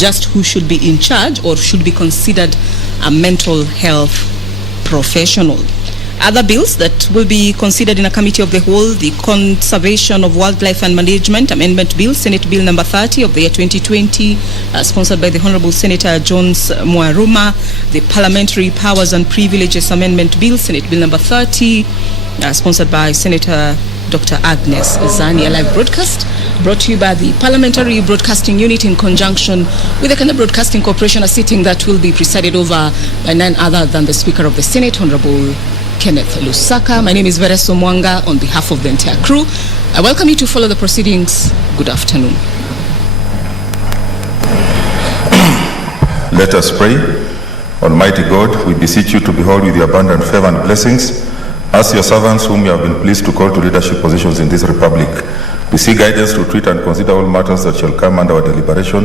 just who should be in charge or should be considered a mental health professional. Other bills that will be considered in a committee of the whole: the Conservation of Wildlife and Management Amendment Bill, Senate Bill number 30 of the year 2020, sponsored by the Honorable Senator Jones Mwaruma; the Parliamentary Powers and Privileges Amendment Bill, Senate Bill number 30, sponsored by Senator Dr. Agnes Zani. A live broadcast brought to you by the Parliamentary Broadcasting Unit in conjunction with the Kenya Broadcasting Corporation, a sitting that will be presided over by none other than the Speaker of the Senate, Honorable Kenneth Lusaka. My name is Vereso Mwanga. On behalf of the entire crew, I welcome you to follow the proceedings. Good afternoon. Let us pray. Almighty God, we beseech you to behold with your abundant favor and blessings as your servants whom you have been pleased to call to leadership positions in this republic. We seek guidance to treat and consider all matters that shall come under our deliberation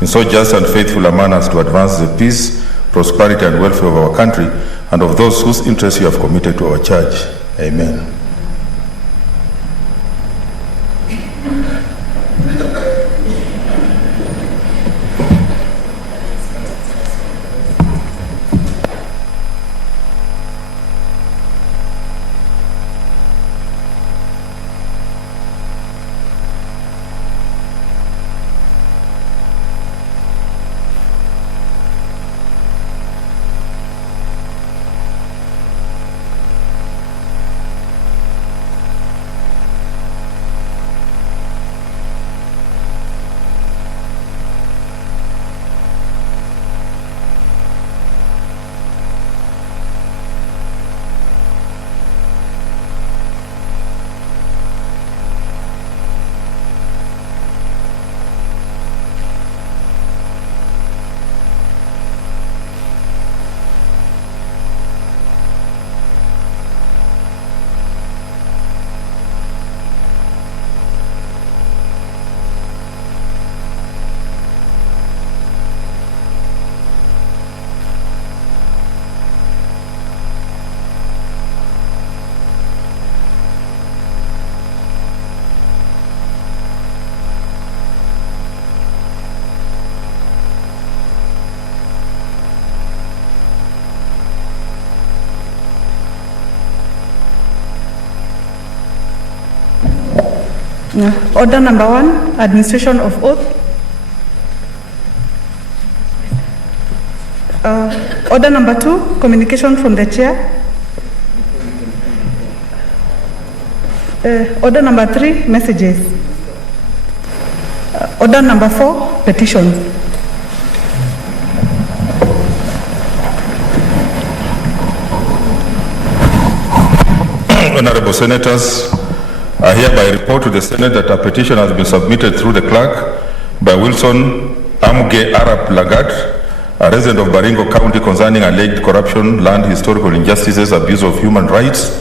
in so just and faithful a manner as to advance the peace, prosperity and welfare of our country and of those whose interests you have committed to our church. Amen. Order number 1, administration of oath. Order number 2, communication from the chair. Order number 3, messages. Order number 4, petitions. Honorable Senators, I hereby report to the Senate that a petition has been submitted through the clerk by Wilson Amuge Arap Lagat, a resident of Baringo County, concerning alleged corruption, land historical injustices, abuse of human rights,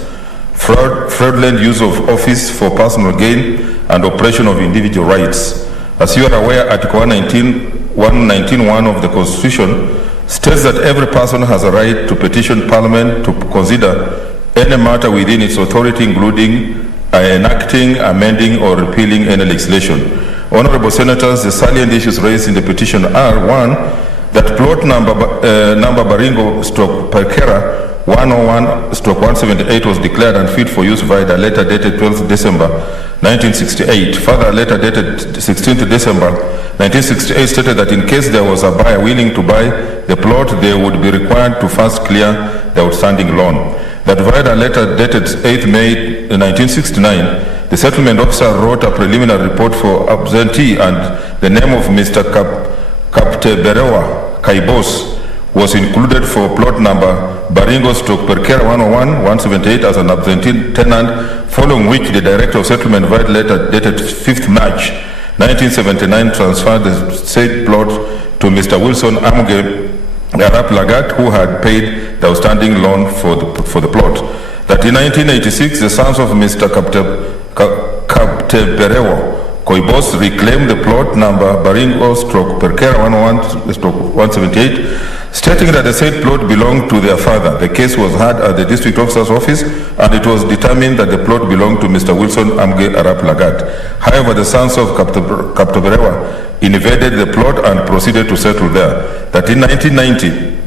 fraudulent use of office for personal gain, and oppression of individual rights. As you are aware, Article 119.1 of the Constitution states that every person has a right to petition Parliament to consider any matter within its authority, including enacting, amending, or repealing any legislation. Honorable Senators, the salient issues raised in the petition are: 1, that plot number Baringo/Perkera 101/178 was declared unfit for use via a letter dated 12th December 1968. Further, a letter dated 16th December 1968 stated that in case there was a buyer willing to buy the plot, they would be required to first clear the outstanding loan. That via a letter dated 8th May 1969, the settlement officer wrote a preliminary report for absentee and the name of Mr. Kapteberewa Kaibos was included for plot number Baringo/Perkera 101/178 as an absentee tenant, following which the Director of Settlement via letter dated 5th March 1979 transferred the said plot to Mr. Wilson Amuge Arap Lagat, who had paid the outstanding loan for the plot. That in 1986, the sons of Mr. Kapteberewa Koibos reclaimed the plot number Baringo/Perkera 101/178 Stating that the said plot belonged to their father, the case was heard at the district officer's office and it was determined that the plot belonged to Mr. Wilson Amge Arap Lagat. However, the sons of Kaptoberewa invaded the plot and proceeded to settle there. That in 1990,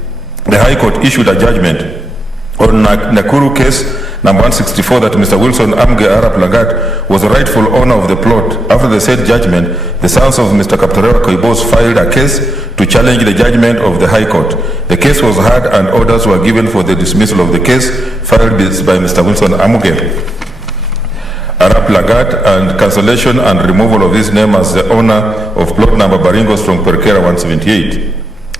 the High Court issued a judgment on Nakuru case number 164 that Mr. Wilson Amge Arap Lagat was the rightful owner of the plot. After the said judgment, the sons of Mr. Kaptoberewa Koibos filed a case to challenge the judgment of the High Court. The case was heard and orders were given for the dismissal of the case filed by Mr. Wilson Amge Arap Lagat and cancellation and removal of his name as the owner of plot number Baringo / Perkera 178.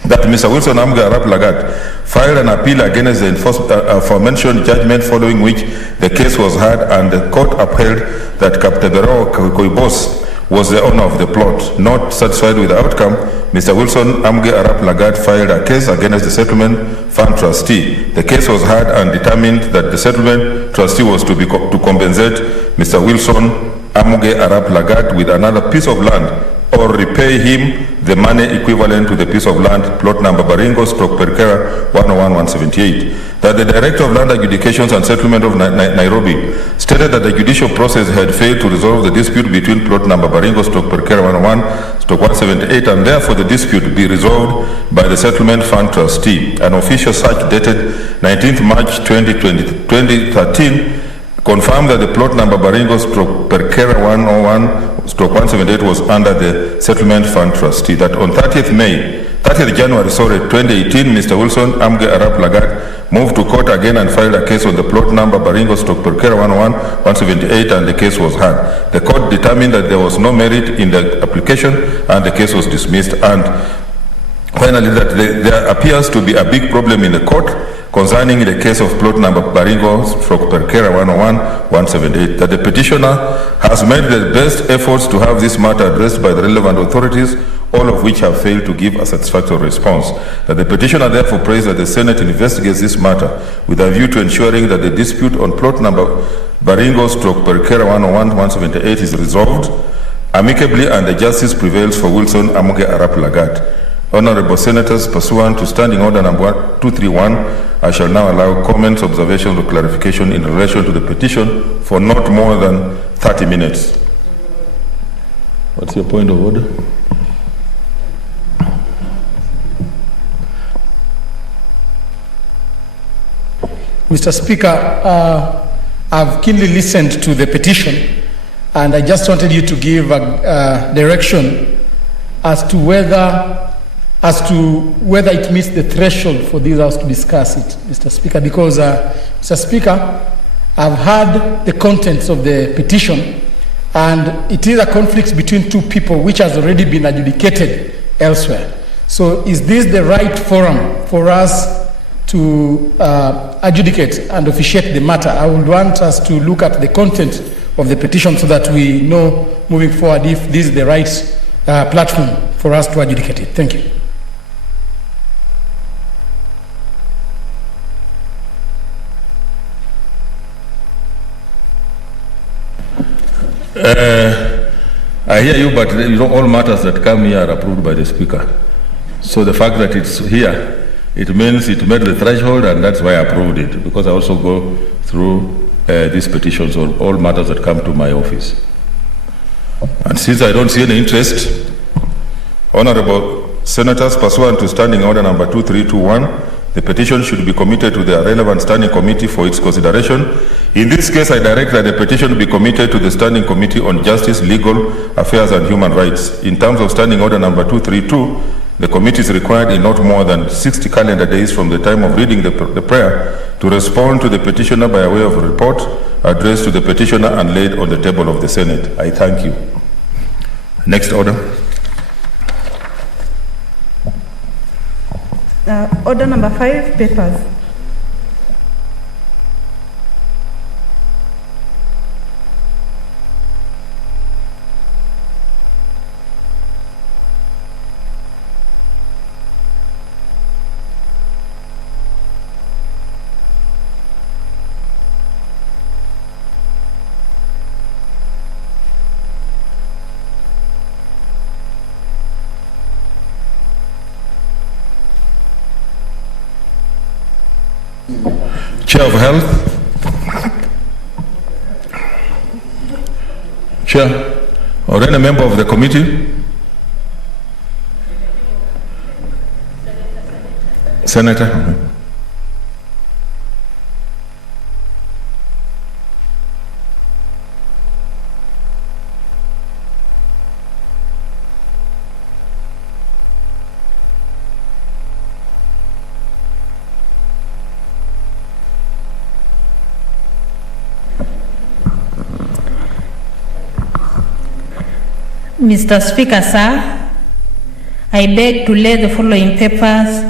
That Mr. Wilson Amge Arap Lagat filed an appeal against the aforementioned judgment, following which the case was heard and the court upheld that Kaptoberewa Koibos was the owner of the plot. Not satisfied with the outcome, Mr. Wilson Amge Arap Lagat filed a case against the settlement fund trustee. The case was heard and determined that the settlement trustee was to compensate Mr. Wilson Amge Arap Lagat with another piece of land or repay him the money equivalent to the piece of land, plot number Baringo / Perkera 101-178. That the Director of Land Adjudications and Settlement of Nairobi stated that the judicial process had failed to resolve the dispute between plot number Baringo / Perkera 101-178 and therefore the dispute be resolved by the Settlement Fund Trustee. An official search dated 19th March 2013 confirmed that the plot number Baringo / Perkera 101-178 was under the Settlement Fund Trustee. That on 30th January 2018, Mr. Wilson Amge Arap Lagat moved to court again and filed a case on the plot number Baringo / Perkera 101-178 and the case was heard. The court determined that there was no merit in the application and the case was dismissed. And finally, that there appears to be a big problem in the court concerning the case of plot number Baringo / Perkera 101-178, that the petitioner has made the best efforts to have this matter addressed by the relevant authorities, all of which have failed to give a satisfactory response. That the petitioner therefore prays that the Senate investigates this matter with a view to ensuring that the dispute on plot number Baringo / Perkera 101-178 is resolved amicably and the justice prevails for Wilson Amge Arap Lagat. Honorable Senators, pursuant to Standing Order number 231, I shall now allow comments, observations, or clarification in relation to the petition for not more than 30 minutes. What's your point of order? Mr. Speaker, I've keenly listened to the petition and I just wanted you to give a direction as to whether it meets the threshold for this House to discuss it, Mr. Speaker, because, Mr. Speaker, I've heard the contents of the petition and it is a conflict between two people which has already been adjudicated elsewhere. So is this the right forum for us to adjudicate and officiate the matter? I would want us to look at the content of the petition so that we know moving forward if this is the right platform for us to adjudicate it. Thank you. I hear you, but you know, all matters that come here are approved by the Speaker. So the fact that it's here, it means it met the threshold, and that's why I approved it, because I also go through these petitions on all matters that come to my office. And since I don't see any interest, Honorable Senators, pursuant to Standing Order number 2321, the petition should be committed to the relevant standing committee for its consideration. In this case, I direct that the petition be committed to the Standing Committee on Justice, Legal Affairs and Human Rights. In terms of Standing Order number 232, the committee is required in not more than 60 calendar days from the time of reading the prayer to respond to the petitioner by way of a report addressed to the petitioner and laid on the table of the Senate. I thank you. Next order. Order number 5, papers. Chair of Health. Chair or any member of the committee. Senator. Mr. Speaker, sir, I beg to lay the following papers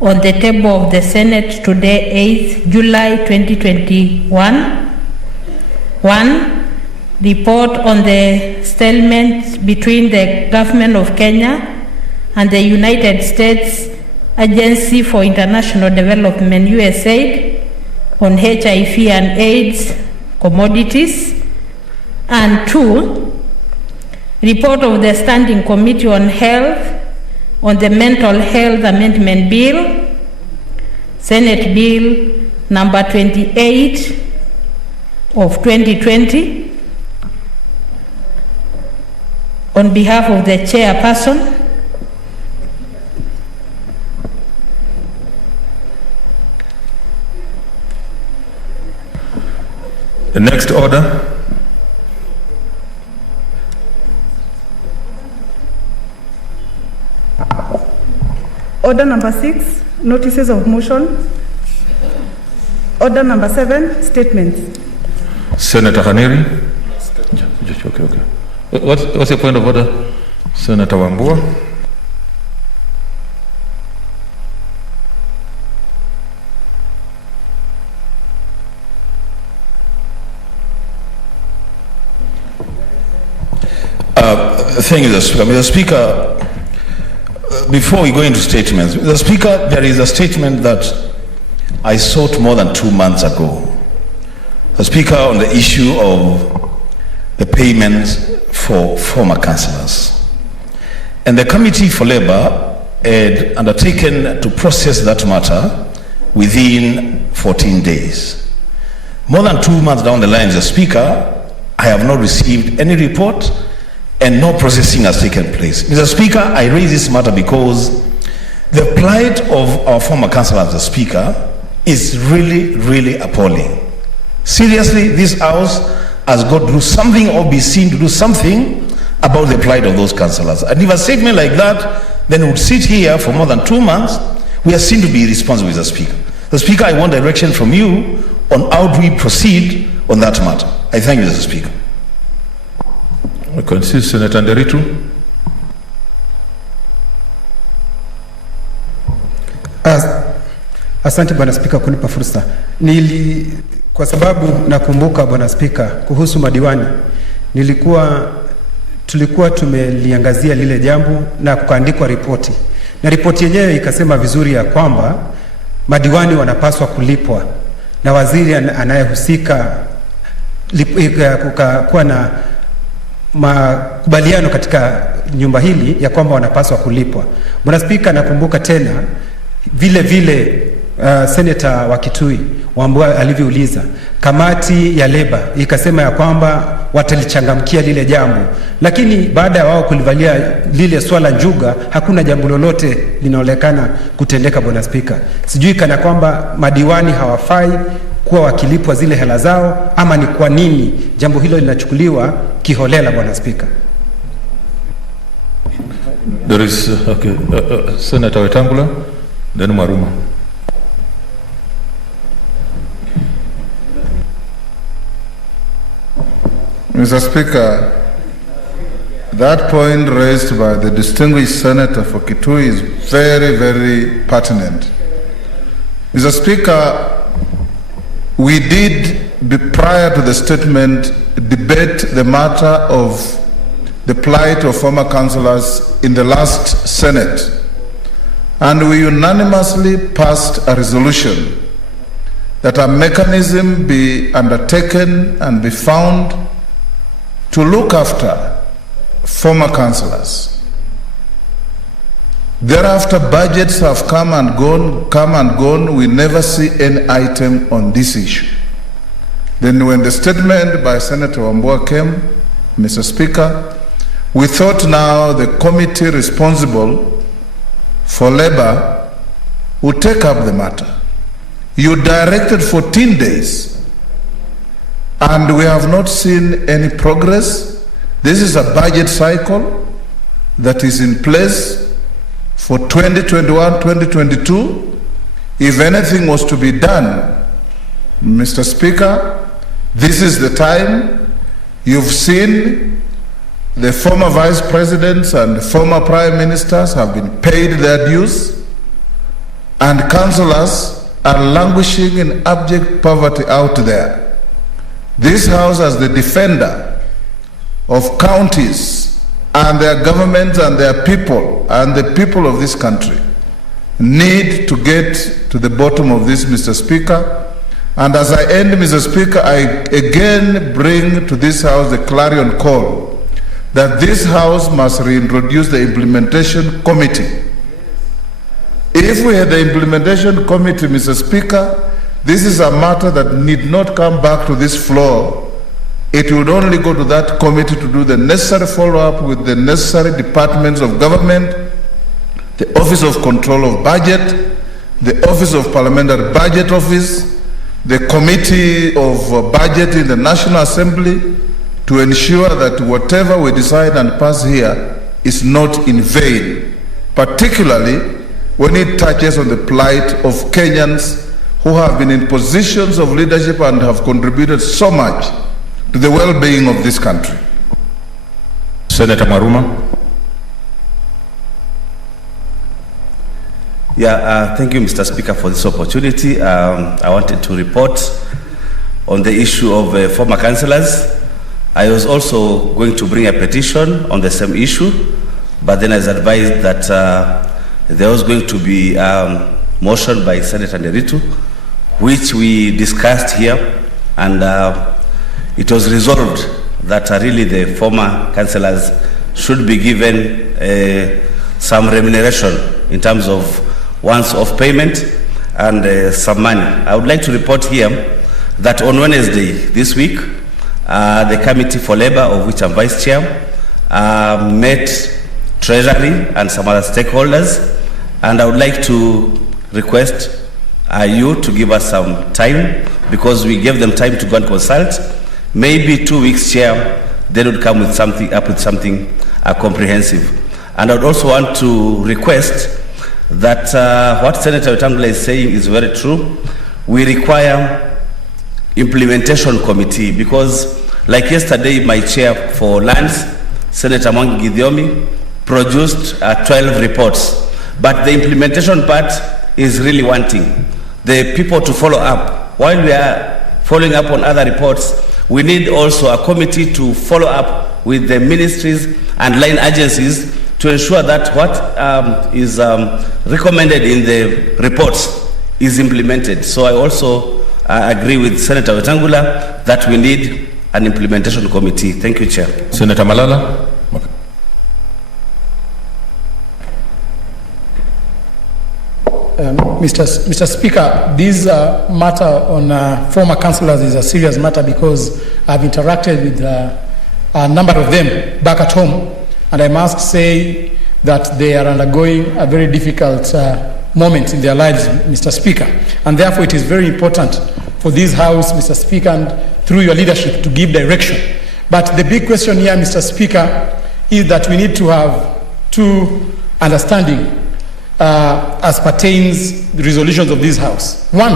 on the table of the Senate today, 8th July 2021. 1. Report on the stalemate between the Government of Kenya and the United States Agency for International Development, USAID, on HIV and AIDS commodities. And 2. Report of the Standing Committee on Health on the Mental Health Amendment Bill, Senate Bill number 28 of 2020, on behalf of the chairperson. The next order. Order number 6, notices of motion. Order number 7, statements. Senator Khaniri. Okay. What's your point of order? Senator Wambua. Thank you, Mr. Speaker. Before we go into statements, Mr. Speaker, there is a statement that I sought more than 2 months ago. The Speaker, on the issue of the payments for former councillors. And the Committee for Labour had undertaken to process that matter within 14 days. More than 2 months down the line, Mr. Speaker, I have not received any report and no processing has taken place. Mr. Speaker, I raise this matter because the plight of our former councillor, Mr. Speaker, is really, really appalling. Seriously, this House has got to do something or be seen to do something about the plight of those councillors. And if a statement like that, then we would sit here for more than 2 months, we are seen to be responsible, Mr. Speaker. Mr. Speaker, I want direction from you on how do we proceed on that matter. I thank you, Mr. Speaker. I concede, Senator Nderitu. Asante Bwana Spika kunipa fursa. Kwa sababu nakumbuka Bwana Spika kuhusu madiwani, tulikuwa tumeliangazia lile jambo na kukaandikwa ripoti. Na ripoti yenyewe ikasema vizuri ya kwamba madiwani wanapaswa kulipwa na waziri anayehusika, kukakuwa na makubaliano katika nyumba hili ya kwamba wanapaswa kulipwa. Bwana Spika, nakumbuka tena vile Senator wa Kitui Wambua alivyouliza, kamati ya Leba ikasema ya kwamba watalichangamkia lile jambo, lakini baada ya wao kulivalia lile swala njuga, hakuna jambo lolote linaonekana kutendeka. Bwana Spika, sijui kana kwamba madiwani hawafai kuwa wakilipwa zile hela zao, ama ni kwa nini jambo hilo linachukuliwa kiholela, Bwana Spika? There is Senator Wetangula, then Maruma. Mr. Speaker, that point raised by the distinguished Senator for Kitui is very, very pertinent. Mr. Speaker, we did, prior to the statement, debate the matter of the plight of former councillors in the last Senate, and we unanimously passed a resolution that a mechanism be undertaken and be found to look after former councillors. Thereafter, budgets have come and gone. We never see any item on this issue. Then when the statement by Senator Wambua came, Mr. Speaker, we thought now the committee responsible for labor would take up the matter. You directed 14 days, and we have not seen any progress. This is a budget cycle that is in place for 2021-2022. If anything was to be done, Mr. Speaker, this is the time. You've seen the former vice presidents and the former prime ministers have been paid their dues, and councillors are languishing in abject poverty out there. This House, as the defender of counties and their governments and their people and the people of this country, need to get to the bottom of this, Mr. Speaker. And as I end, Mr. Speaker, I again bring to this House the clarion call that this House must reintroduce the implementation committee. If we had the implementation committee, Mr. Speaker, this is a matter that need not come back to this floor. It would only go to that committee to do the necessary follow-up with the necessary departments of government, the Office of Control of Budget, the Office of Parliamentary Budget Office, the Committee of Budget in the National Assembly, to ensure that whatever we decide and pass here is not in vain, particularly when it touches on the plight of Kenyans who have been in positions of leadership and have contributed so much to the well-being of this country. Senator Maruma. Thank you, Mr. Speaker, for this opportunity. I wanted to report on the issue of former councillors. I was also going to bring a petition on the same issue, but then I was advised that there was going to be motion by Senator Nderitu, which we discussed here, and it was resolved that really the former councillors should be given some remuneration in terms of once-off payment and some money. I would like to report here that on Wednesday this week, the Committee for Labour, of which I'm Vice Chair, met Treasury and some other stakeholders, and I would like to request you to give us some time, because we gave them time to go and consult. Maybe 2 weeks, Chair, they would come with something comprehensive. And I would also want to request that what Senator Wetangula is saying is very true. We require implementation committee, because like yesterday, my chair for lands, Senator Mwangi Githiomi, produced 12 reports, but the implementation part is really wanting the people to follow up. While we are following up on other reports, we need also a committee to follow up with the ministries and line agencies to ensure that what is recommended in the reports is implemented. So I also agree with Senator Wetangula that we need an implementation committee. Thank you, Chair. Senator Malala. Mr. Speaker, this matter on former councillors is a serious matter, because I've interacted with a number of them back at home, and I must say that they are undergoing a very difficult moment in their lives, Mr. Speaker. And therefore it is very important for this House, Mr. Speaker, and through your leadership, to give direction. But the big question here, Mr. Speaker, is that we need to have two understanding as pertains the resolutions of this House. One,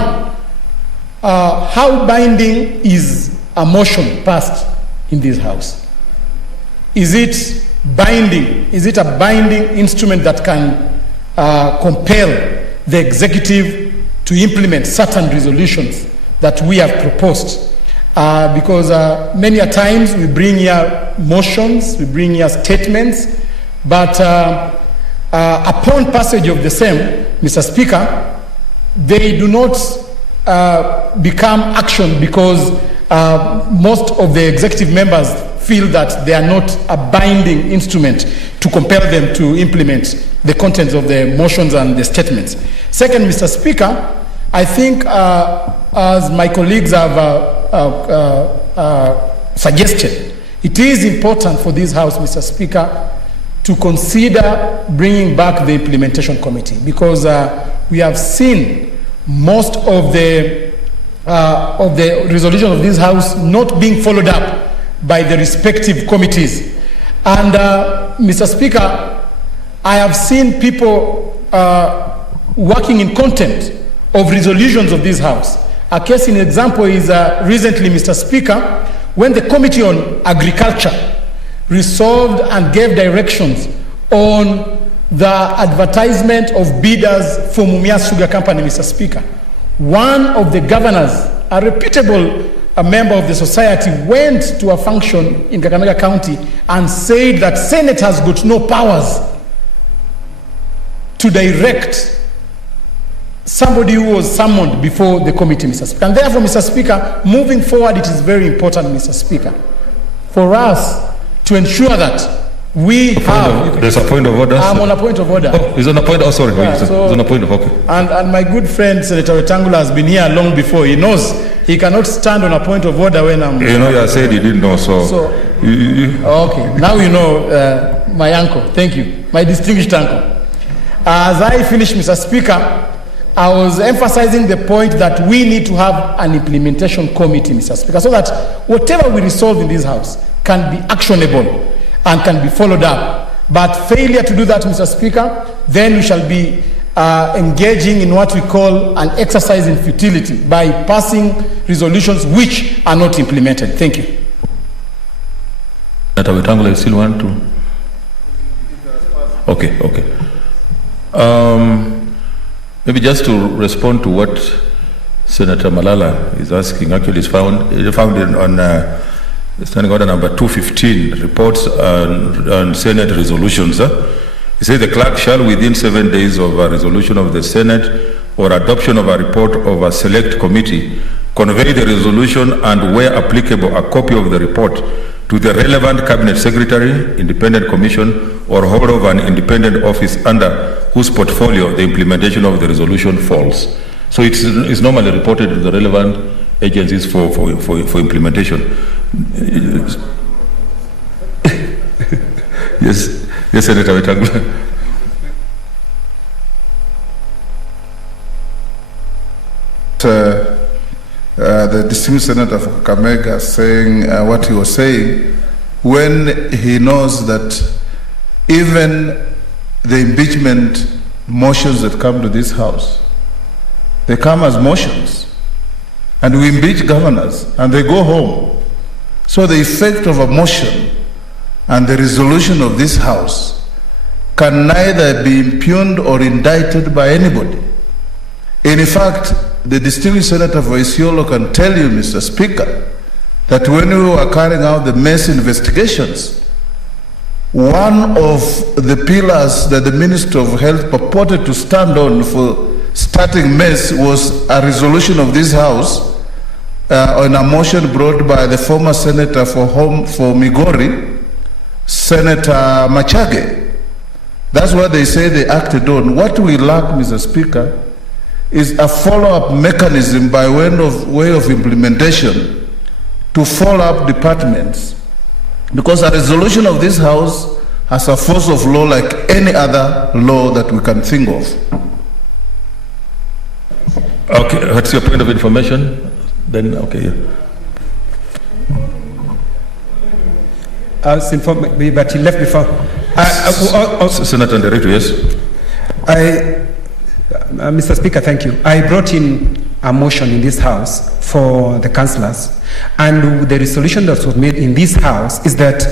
how binding is a motion passed in this House? Is it binding? Is it a binding instrument that can compel the executive to implement certain resolutions that we have proposed? Because many a times we bring here motions, we bring here statements, but upon passage of the same, Mr. Speaker, they do not become action, because most of the executive members feel that they are not a binding instrument to compel them to implement the contents of the motions and the statements. Second, Mr. Speaker, I think as my colleagues have suggested, it is important for this House, Mr. Speaker, to consider bringing back the implementation committee, because we have seen most of the resolution of this House not being followed up by the respective committees. And Mr. Speaker, I have seen people working in content of resolutions of this House. A case in example is recently, Mr. Speaker, when the Committee on Agriculture resolved and gave directions on the advertisement of bidders for Mumias Sugar Company, Mr. Speaker. One of the governors, a reputable member of the society, went to a function in Kakamega County and said that Senate has got no powers to direct somebody who was summoned before the committee, Mr. Speaker. And therefore, Mr. Speaker, moving forward, it is very important, Mr. Speaker, for us to ensure that we have... There's a point of order. I'm on a point of order. Oh, he's on a point. Oh, sorry. Yeah, He's on a point of order. Okay. And my good friend, Senator Wetangula, has been here long before. He knows he cannot stand on a point of order when I'm... You know, you said you didn't know, so... Okay, now you know my uncle. Thank you. My distinguished uncle. As I finish, Mr. Speaker, I was emphasizing the point that we need to have an implementation committee, Mr. Speaker, so that whatever we resolve in this House can be actionable and can be followed up. But failure to do that, Mr. Speaker, then we shall be engaging in what we call an exercise in futility by passing resolutions which are not implemented. Thank you. Senator Wetangula, you still want to? Okay. Maybe just to respond to what Senator Malala is asking, actually is found on Standing Order number 215, reports on Senate resolutions. He says the clerk shall, within 7 days of a resolution of the Senate or adoption of a report of a select committee, convey the resolution and, where applicable, a copy of the report to the relevant cabinet secretary, independent commission, or holder of an independent office under whose portfolio the implementation of the resolution falls. So it's normally reported to the relevant agencies for implementation. Yes, Senator Wetangula. The distinguished senator for Kakamega saying what he was saying when he knows that even the impeachment motions that come to this House, they come as motions, and we impeach governors and they go home. So the effect of a motion and the resolution of this House can neither be impugned or indicted by anybody. In fact, the distinguished senator for Isiolo can tell you, Mr. Speaker, that when we were carrying out the mess investigations, one of the pillars that the Minister of Health purported to stand on for starting mess was a resolution of this House on a motion brought by the former senator for Migori, Senator Machage. That's what they say they acted on. What we lack, Mr. Speaker, is a follow-up mechanism by way of implementation to follow up departments. Because a resolution of this House has a force of law like any other law that we can think of. Okay, what's your point of information? Then, okay, yeah. I was informed, but he left before. Senator Nderitu, yes? Mr. Speaker, thank you. I brought in a motion in this House for the councillors, and the resolution that was made in this House is that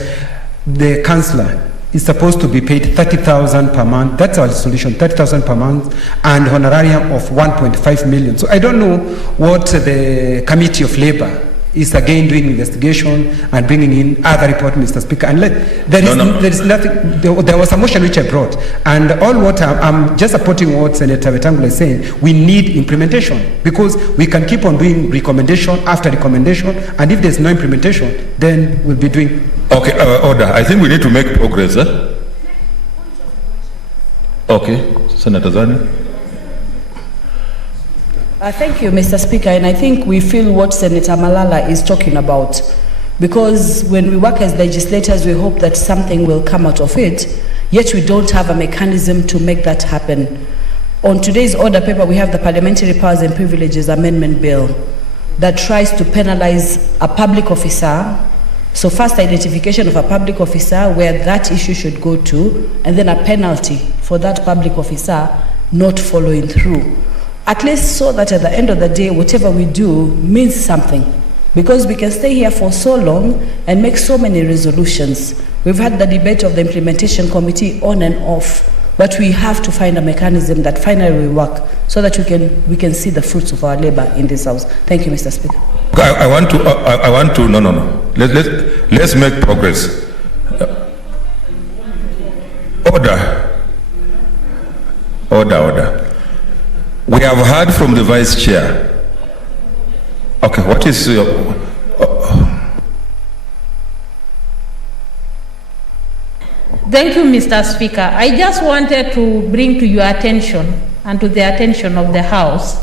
the councillor is supposed to be paid 30,000 per month. That's our solution, 30,000 per month, and honorarium of 1.5 million. So I don't know what the Committee of Labour is again doing investigation and bringing in other report, Mr. Speaker. And there is nothing. There was a motion which I brought, and all what I'm just supporting what Senator Wetangula is saying. We need implementation, because we can keep on doing recommendation after recommendation, and if there's no implementation, then we'll be doing. Okay, order. I think we need to make progress. Okay, Senator Zani. Thank you, Mr. Speaker, and I think we feel what Senator Malala is talking about, because when we work as legislators, we hope that something will come out of it, yet we don't have a mechanism to make that happen. On today's order paper, we have the Parliamentary Powers and Privileges Amendment Bill that tries to penalize a public officer. So first, identification of a public officer where that issue should go to, and then a penalty for that public officer not following through. At least so that at the end of the day, whatever we do means something. Because we can stay here for so long and make so many resolutions. We've had the debate of the implementation committee on and off, but we have to find a mechanism that finally will work so that we can see the fruits of our labor in this house. Thank you, Mr. Speaker. I want to, no. Let's make progress. Order. We have heard from the Vice Chair. Okay, what is your... Thank you, Mr. Speaker. I just wanted to bring to your attention and to the attention of the House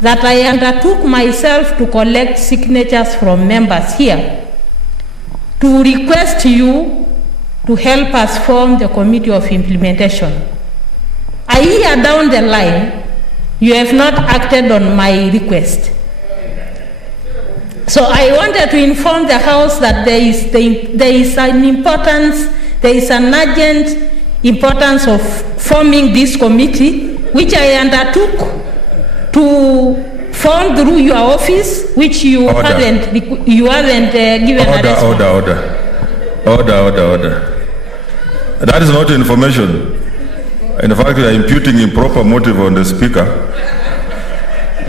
that I undertook myself to collect signatures from members here to request you to help us form the Committee of Implementation. A year down the line, you have not acted on my request. So I wanted to inform the House that there is an urgent importance of forming this committee, which I undertook to form through your office, which you haven't given a response. Order. That is not information. In fact, we are imputing improper motive on the Speaker,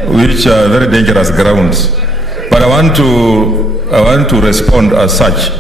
which are very dangerous grounds. But I want to respond as such.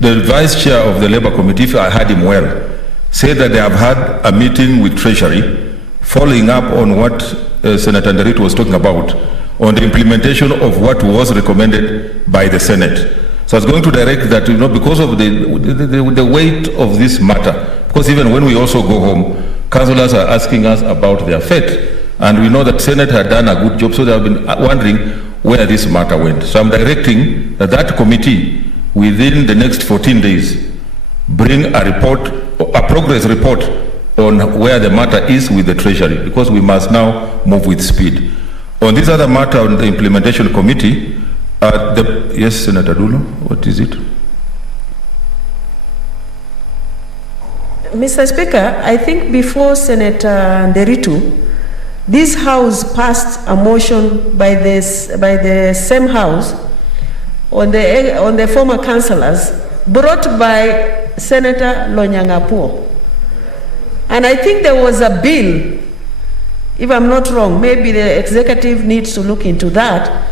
The Vice Chair of the Labour Committee, if I heard him well, said that they have had a meeting with Treasury, following up on what Senator Nderito was talking about, on the implementation of what was recommended by the Senate. So I was going to direct that, because of the weight of this matter, because even when we also go home, councillors are asking us about their fate, and we know that Senate had done a good job, so they have been wondering where this matter went. So I'm directing that committee, within the next 14 days, bring a progress report on where the matter is with the Treasury, because we must now move with speed. On this other matter, on the implementation committee, yes, Senator Dulo, what is it? Mr. Speaker, I think before Senator Nderito, this House passed a motion by the same House on the former councillors, brought by Senator Lonyangapuo. And I think there was a bill, if I'm not wrong, maybe the executive needs to look into that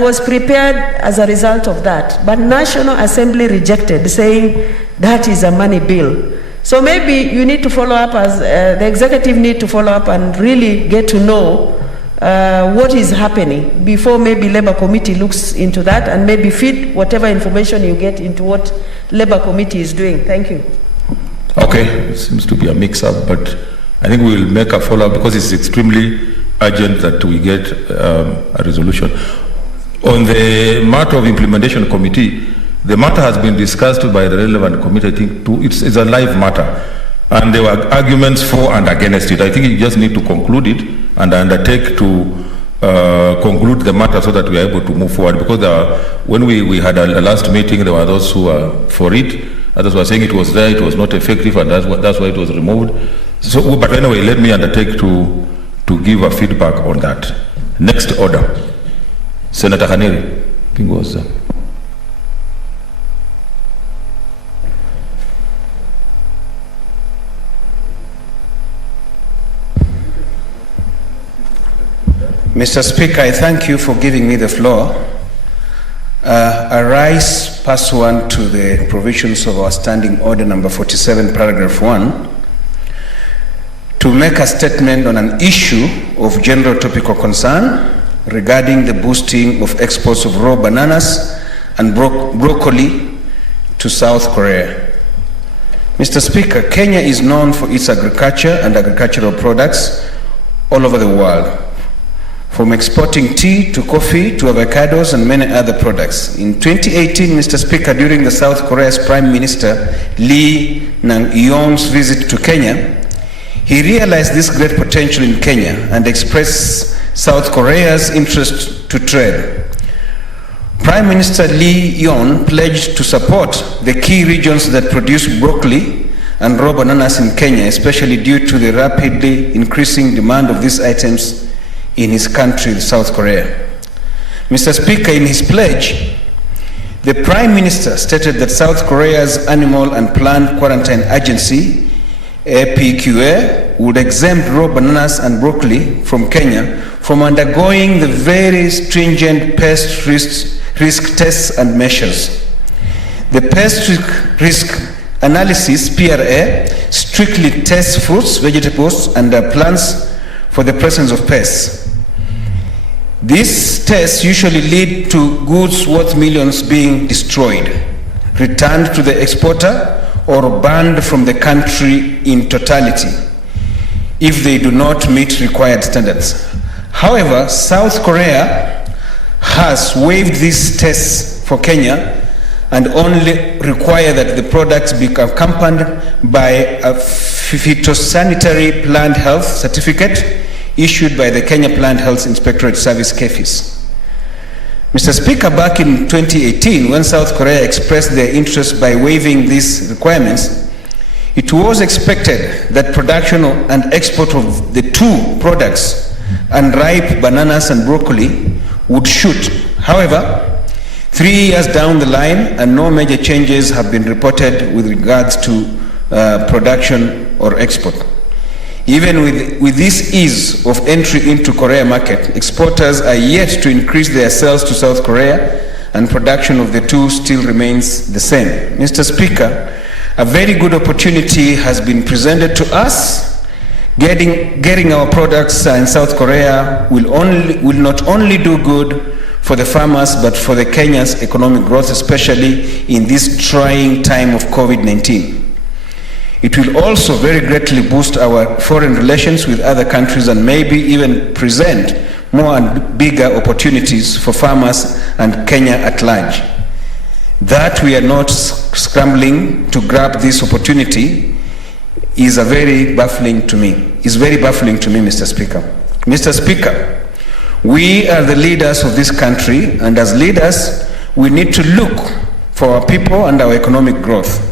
was prepared as a result of that. But National Assembly rejected, saying that is a money bill. So maybe you need to follow up, as the executive need to follow up and really get to know what is happening before maybe Labour Committee looks into that, and maybe feed whatever information you get into what Labour Committee is doing. Thank you. Okay, it seems to be a mix-up, but I think we will make a follow-up because it's extremely urgent that we get a resolution. On the matter of implementation committee, the matter has been discussed by the relevant committee. I think it's a live matter, and there were arguments for and against it. I think you just need to conclude it and undertake to conclude the matter so that we are able to move forward. Because when we had a last meeting, there were those who were for it, others were saying it was there, it was not effective, and that's why it was removed. So, but anyway, let me undertake to give a feedback on that. Next order. Senator Haneri, Pingoza. Mr. Speaker, I thank you for giving me the floor. rise pursuant to the provisions of our Standing Order number 47, paragraph 1, to make a statement on an issue of general topical concern regarding the boosting of exports of raw bananas and broccoli to South Korea. Mr. Speaker, Kenya is known for its agriculture and agricultural products all over the world, from exporting tea to coffee to avocados and many other products. In 2018, Mr. Speaker, during the South Korea's Prime Minister Lee Nang-yeong's visit to Kenya, he realized this great potential in Kenya and expressed South Korea's interest to trade. Prime Minister Lee Yeon pledged to support the key regions that produce broccoli and raw bananas in Kenya, especially due to the rapidly increasing demand of these items in his country, South Korea. Mr. Speaker, in his pledge, the Prime Minister stated that South Korea's Animal and Plant Quarantine Agency, APQA, would exempt raw bananas and broccoli from Kenya from undergoing the very stringent pest risk tests and measures. The pest risk analysis, PRA, strictly tests fruits, vegetables, and plants for the presence of pests. These tests usually lead to goods worth millions being destroyed, returned to the exporter, or banned from the country in totality if they do not meet required standards. However, South Korea has waived these tests for Kenya and only require that the products be accompanied by a phytosanitary plant health certificate issued by the Kenya Plant Health Inspectorate Service, KEFIS. Mr. Speaker, back in 2018, when South Korea expressed their interest by waiving these requirements, it was expected that production and export of the two products, unripe bananas and broccoli, would shoot. However, 3 years down the line, and no major changes have been reported with regards to production or export. Even with this ease of entry into Korea market, exporters are yet to increase their sales to South Korea, and production of the two still remains the same. Mr. Speaker, a very good opportunity has been presented to us. Getting our products in South Korea will not only do good for the farmers, but for the Kenya's economic growth, especially in this trying time of COVID-19. It will also very greatly boost our foreign relations with other countries and maybe even present more and bigger opportunities for farmers and Kenya at large. That we are not scrambling to grab this opportunity is very baffling to me, Mr. Speaker. Mr. Speaker, we are the leaders of this country, and as leaders, we need to look for our people and our economic growth.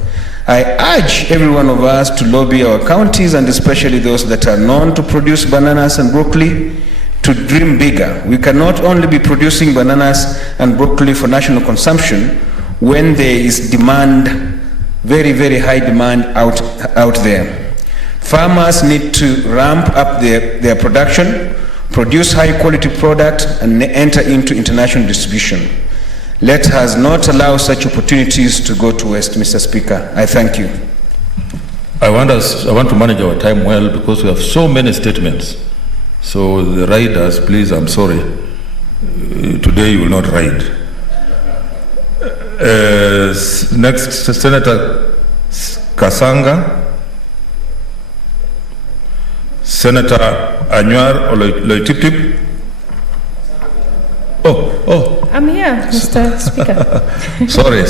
I urge every one of us to lobby our counties, and especially those that are known to produce bananas and broccoli, to dream bigger. We cannot only be producing bananas and broccoli for national consumption when there is demand, very, very high demand out there. Farmers need to ramp up their production, produce high quality product, and enter into international distribution. Let us not allow such opportunities to go to waste, Mr. Speaker. I thank you. I want to manage our time well because we have so many statements. So the riders, please, I'm sorry. Today you will not ride. Next, Senator Kasanga. Senator Anwar Oloitiptip. Oh. I'm here, Mr. Speaker. Sorry.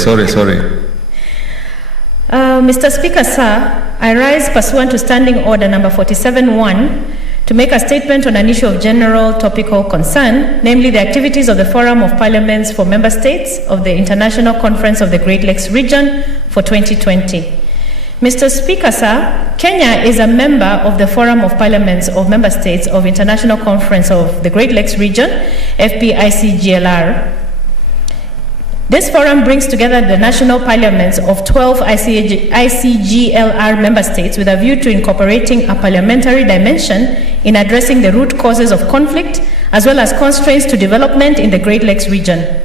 Mr. Speaker, sir, I rise pursuant to Standing Order number 47-1 to make a statement on an issue of general topical concern, namely the activities of the Forum of Parliaments for Member States of the International Conference of the Great Lakes Region for 2020. Mr. Speaker, sir, Kenya is a member of the Forum of Parliaments of Member States of International Conference of the Great Lakes Region, FPICGLR. This forum brings together the national parliaments of 12 ICGLR member states with a view to incorporating a parliamentary dimension in addressing the root causes of conflict as well as constraints to development in the Great Lakes region.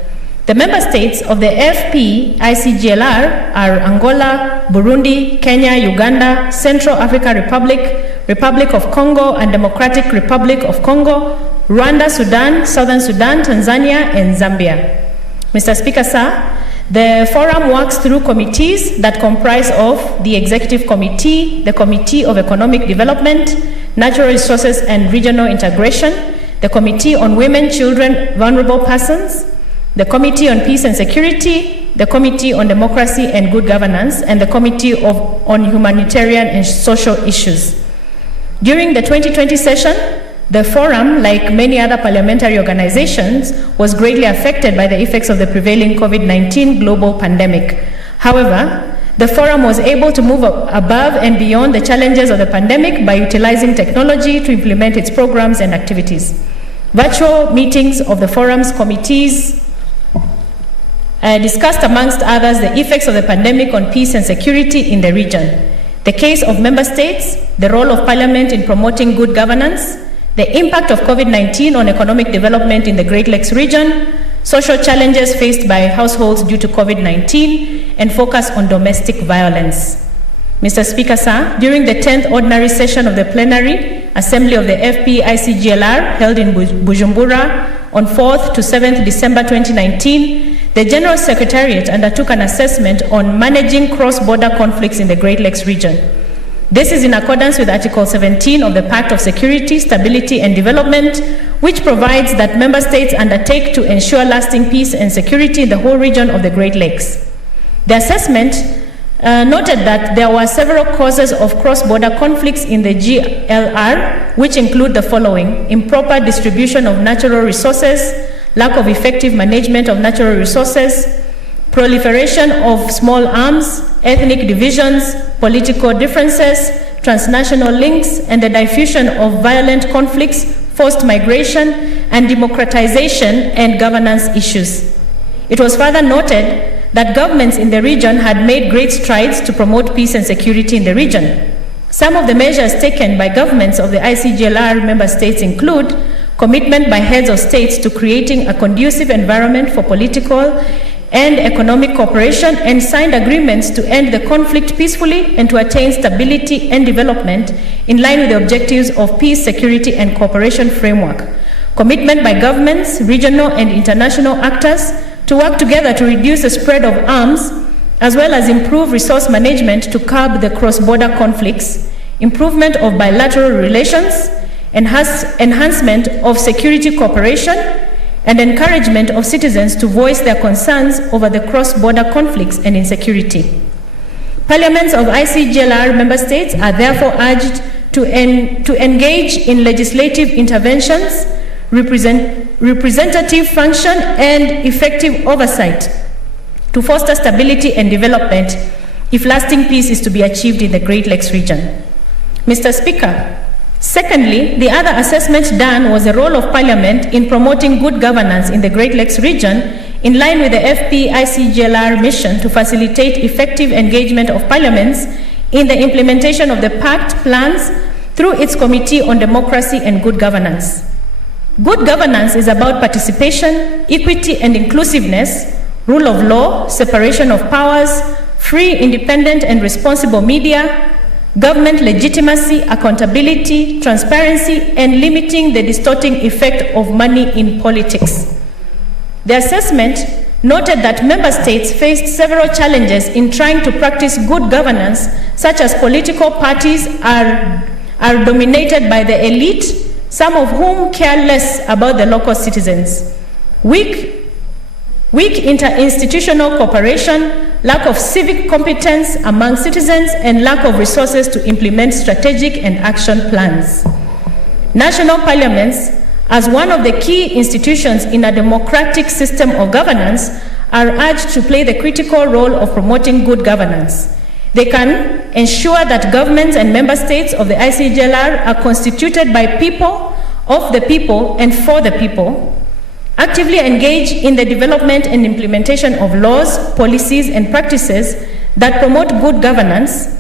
The member states of the FP-ICGLR are Angola, Burundi, Kenya, Uganda, Central African Republic, Republic of Congo and Democratic Republic of Congo, Rwanda, Sudan, Southern Sudan, Tanzania, and Zambia. Mr. Speaker, sir, the forum works through committees that comprise of the Executive Committee, the Committee of Economic Development, Natural Resources and Regional Integration, the Committee on Women, Children, Vulnerable Persons, the Committee on Peace and Security, the Committee on Democracy and Good Governance, and the Committee on Humanitarian and Social Issues. During the 2020 session, the forum, like many other parliamentary organizations, was greatly affected by the effects of the prevailing COVID-19 global pandemic. However, the forum was able to move above and beyond the challenges of the pandemic by utilizing technology to implement its programs and activities. Virtual meetings of the forum's committees discussed, amongst others, the effects of the pandemic on peace and security in the region, the case of member states, the role of parliament in promoting good governance, the impact of COVID-19 on economic development in the Great Lakes region, social challenges faced by households due to COVID-19, and focus on domestic violence. Mr. Speaker, sir, during the 10th ordinary session of the plenary assembly of the FP-ICGLR held in Bujumbura on 4th to 7th December 2019, the General Secretariat undertook an assessment on managing cross-border conflicts in the Great Lakes region. This is in accordance with Article 17 of the Pact of Security, Stability and Development, which provides that member states undertake to ensure lasting peace and security in the whole region of the Great Lakes. The assessment noted that there were several causes of cross-border conflicts in the GLR, which include the following: improper distribution of natural resources, lack of effective management of natural resources, proliferation of small arms, ethnic divisions, political differences, transnational links, and the diffusion of violent conflicts, forced migration, and democratization and governance issues. It was further noted that governments in the region had made great strides to promote peace and security in the region. Some of the measures taken by governments of the ICGLR member states include commitment by heads of states to creating a conducive environment for political and economic cooperation, and signed agreements to end the conflict peacefully and to attain stability and development in line with the objectives of peace, security, and cooperation framework. Commitment by governments, regional and international actors to work together to reduce the spread of arms, as well as improve resource management to curb the cross-border conflicts, improvement of bilateral relations, enhancement of security cooperation, and encouragement of citizens to voice their concerns over the cross-border conflicts and insecurity. Parliaments of ICGLR member states are therefore urged to engage in legislative interventions, representative function, and effective oversight to foster stability and development if lasting peace is to be achieved in the Great Lakes region. Mr. Speaker, secondly, the other assessment done was the role of Parliament in promoting good governance in the Great Lakes region in line with the FP-ICGLR mission to facilitate effective engagement of parliaments in the implementation of the Pact plans through its Committee on Democracy and Good Governance. Good governance is about participation, equity and inclusiveness, rule of law, separation of powers, free, independent and responsible media, government legitimacy, accountability, transparency, and limiting the distorting effect of money in politics. The assessment noted that member states faced several challenges in trying to practice good governance, such as political parties are dominated by the elite, some of whom care less about the local citizens. Weak interinstitutional cooperation, lack of civic competence among citizens, and lack of resources to implement strategic and action plans. National parliaments, as one of the key institutions in a democratic system of governance, are urged to play the critical role of promoting good governance. They can ensure that governments and member states of the ICGLR are constituted by people, of the people, and for the people, actively engage in the development and implementation of laws, policies, and practices that promote good governance,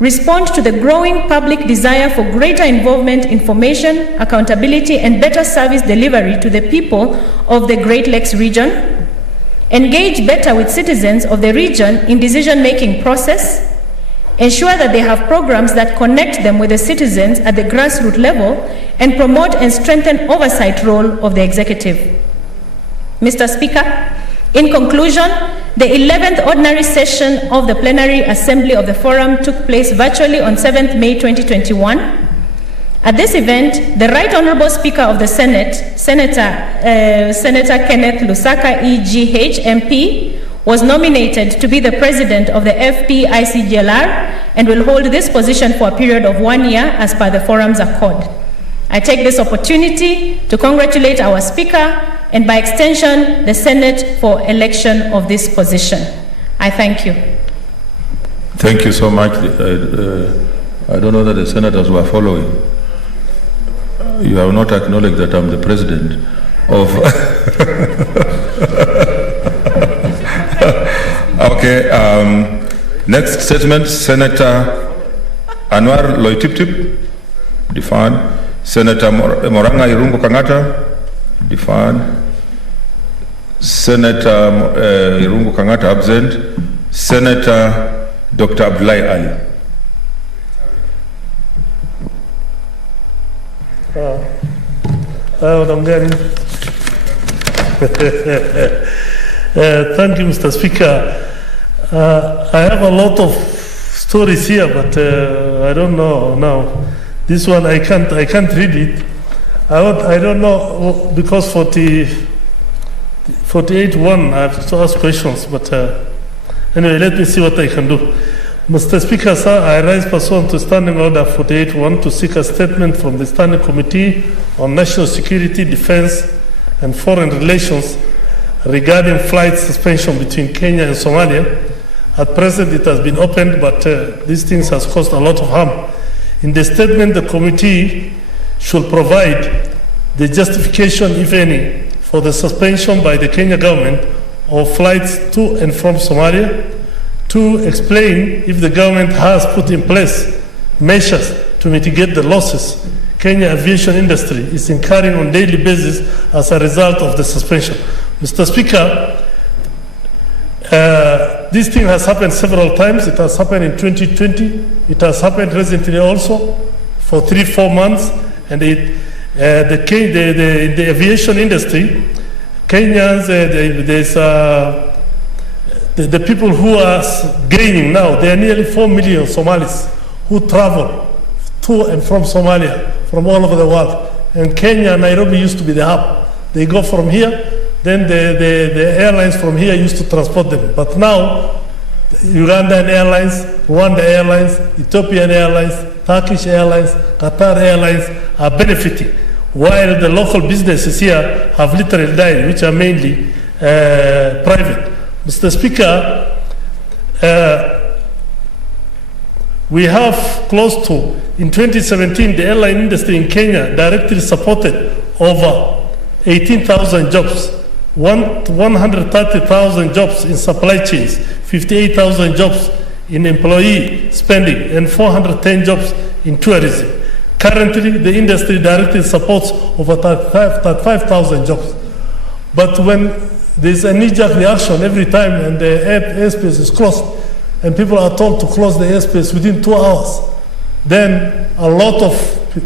respond to the growing public desire for greater involvement, information, accountability, and better service delivery to the people of the Great Lakes region, engage better with citizens of the region in decision-making process, ensure that they have programs that connect them with the citizens at the grassroots level, and promote and strengthen oversight role of the executive. Mr. Speaker, in conclusion, the 11th ordinary session of the plenary assembly of the forum took place virtually on 7th May 2021. At this event, the Right Honorable Speaker of the Senate, Senator Kenneth Lusaka EGH MP, was nominated to be the president of the FPICGLR and will hold this position for a period of 1 year as per the forum's accord. I take this opportunity to congratulate our Speaker and by extension the Senate for election of this position. I thank you. Thank you so much. I don't know that the senators were following. You have not acknowledged that I'm the president of... Okay, next statement, Senator Anwar Loitiptip, deferred. Senator Moranga Irungu Kangata, deferred. Senator Irungu Kangata, absent. Senator Dr. Abdullahi Ali. Thank you, Mr. Speaker. I have a lot of stories here, but I don't know now. This one I can't read it. I don't know because 48.1 I have to ask questions, but anyway, let me see what I can do. Mr. Speaker, sir, I rise pursuant to Standing Order 48.1 to seek a statement from the Standing Committee on National Security, Defense and Foreign Relations regarding flight suspension between Kenya and Somalia. At present, it has been opened, but these things has caused a lot of harm. In the statement, the committee should provide the justification, if any, for the suspension by the Kenya government of flights to and from Somalia, to explain if the government has put in place measures to mitigate the losses Kenya aviation industry is incurring on a daily basis as a result of the suspension. Mr. Speaker, this thing has happened several times. It has happened in 2020. It has happened recently also for 3-4 months. And the aviation industry, Kenyans, the people who are gaining now, there are nearly 4 million Somalis who travel to and from Somalia, from all over the world. And Kenya, Nairobi used to be the hub. They go from here, then the airlines from here used to transport them. But now, Ugandan Airlines, Rwanda Airlines, Ethiopian Airlines, Turkish Airlines, Qatar Airlines are benefiting, while the local businesses here have literally died, which are mainly private. Mr. Speaker, we have close to, in 2017, the airline industry in Kenya directly supported over 18,000 jobs, 130,000 jobs in supply chains, 58,000 jobs in employee spending, and 410 jobs in tourism. Currently, the industry directly supports over 35,000 jobs. But when there's a knee-jerk reaction every time and the airspace is closed, and people are told to close the airspace within 2 hours, then a lot of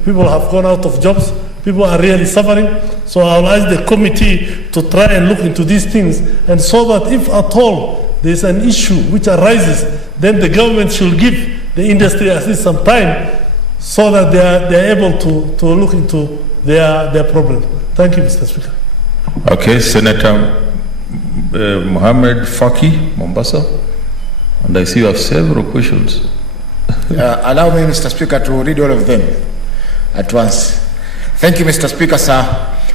people have gone out of jobs. People are really suffering. So I'll ask the committee to try and look into these things, and so that if at all there's an issue which arises, then the government should give the industry at least some time so that they are able to look into their problem. Thank you, Mr. Speaker. Okay, Senator Mohammed Faki, Mombasa. And I see you have several questions. Allow me, Mr. Speaker, to read all of them at once. Thank you, Mr. Speaker, sir.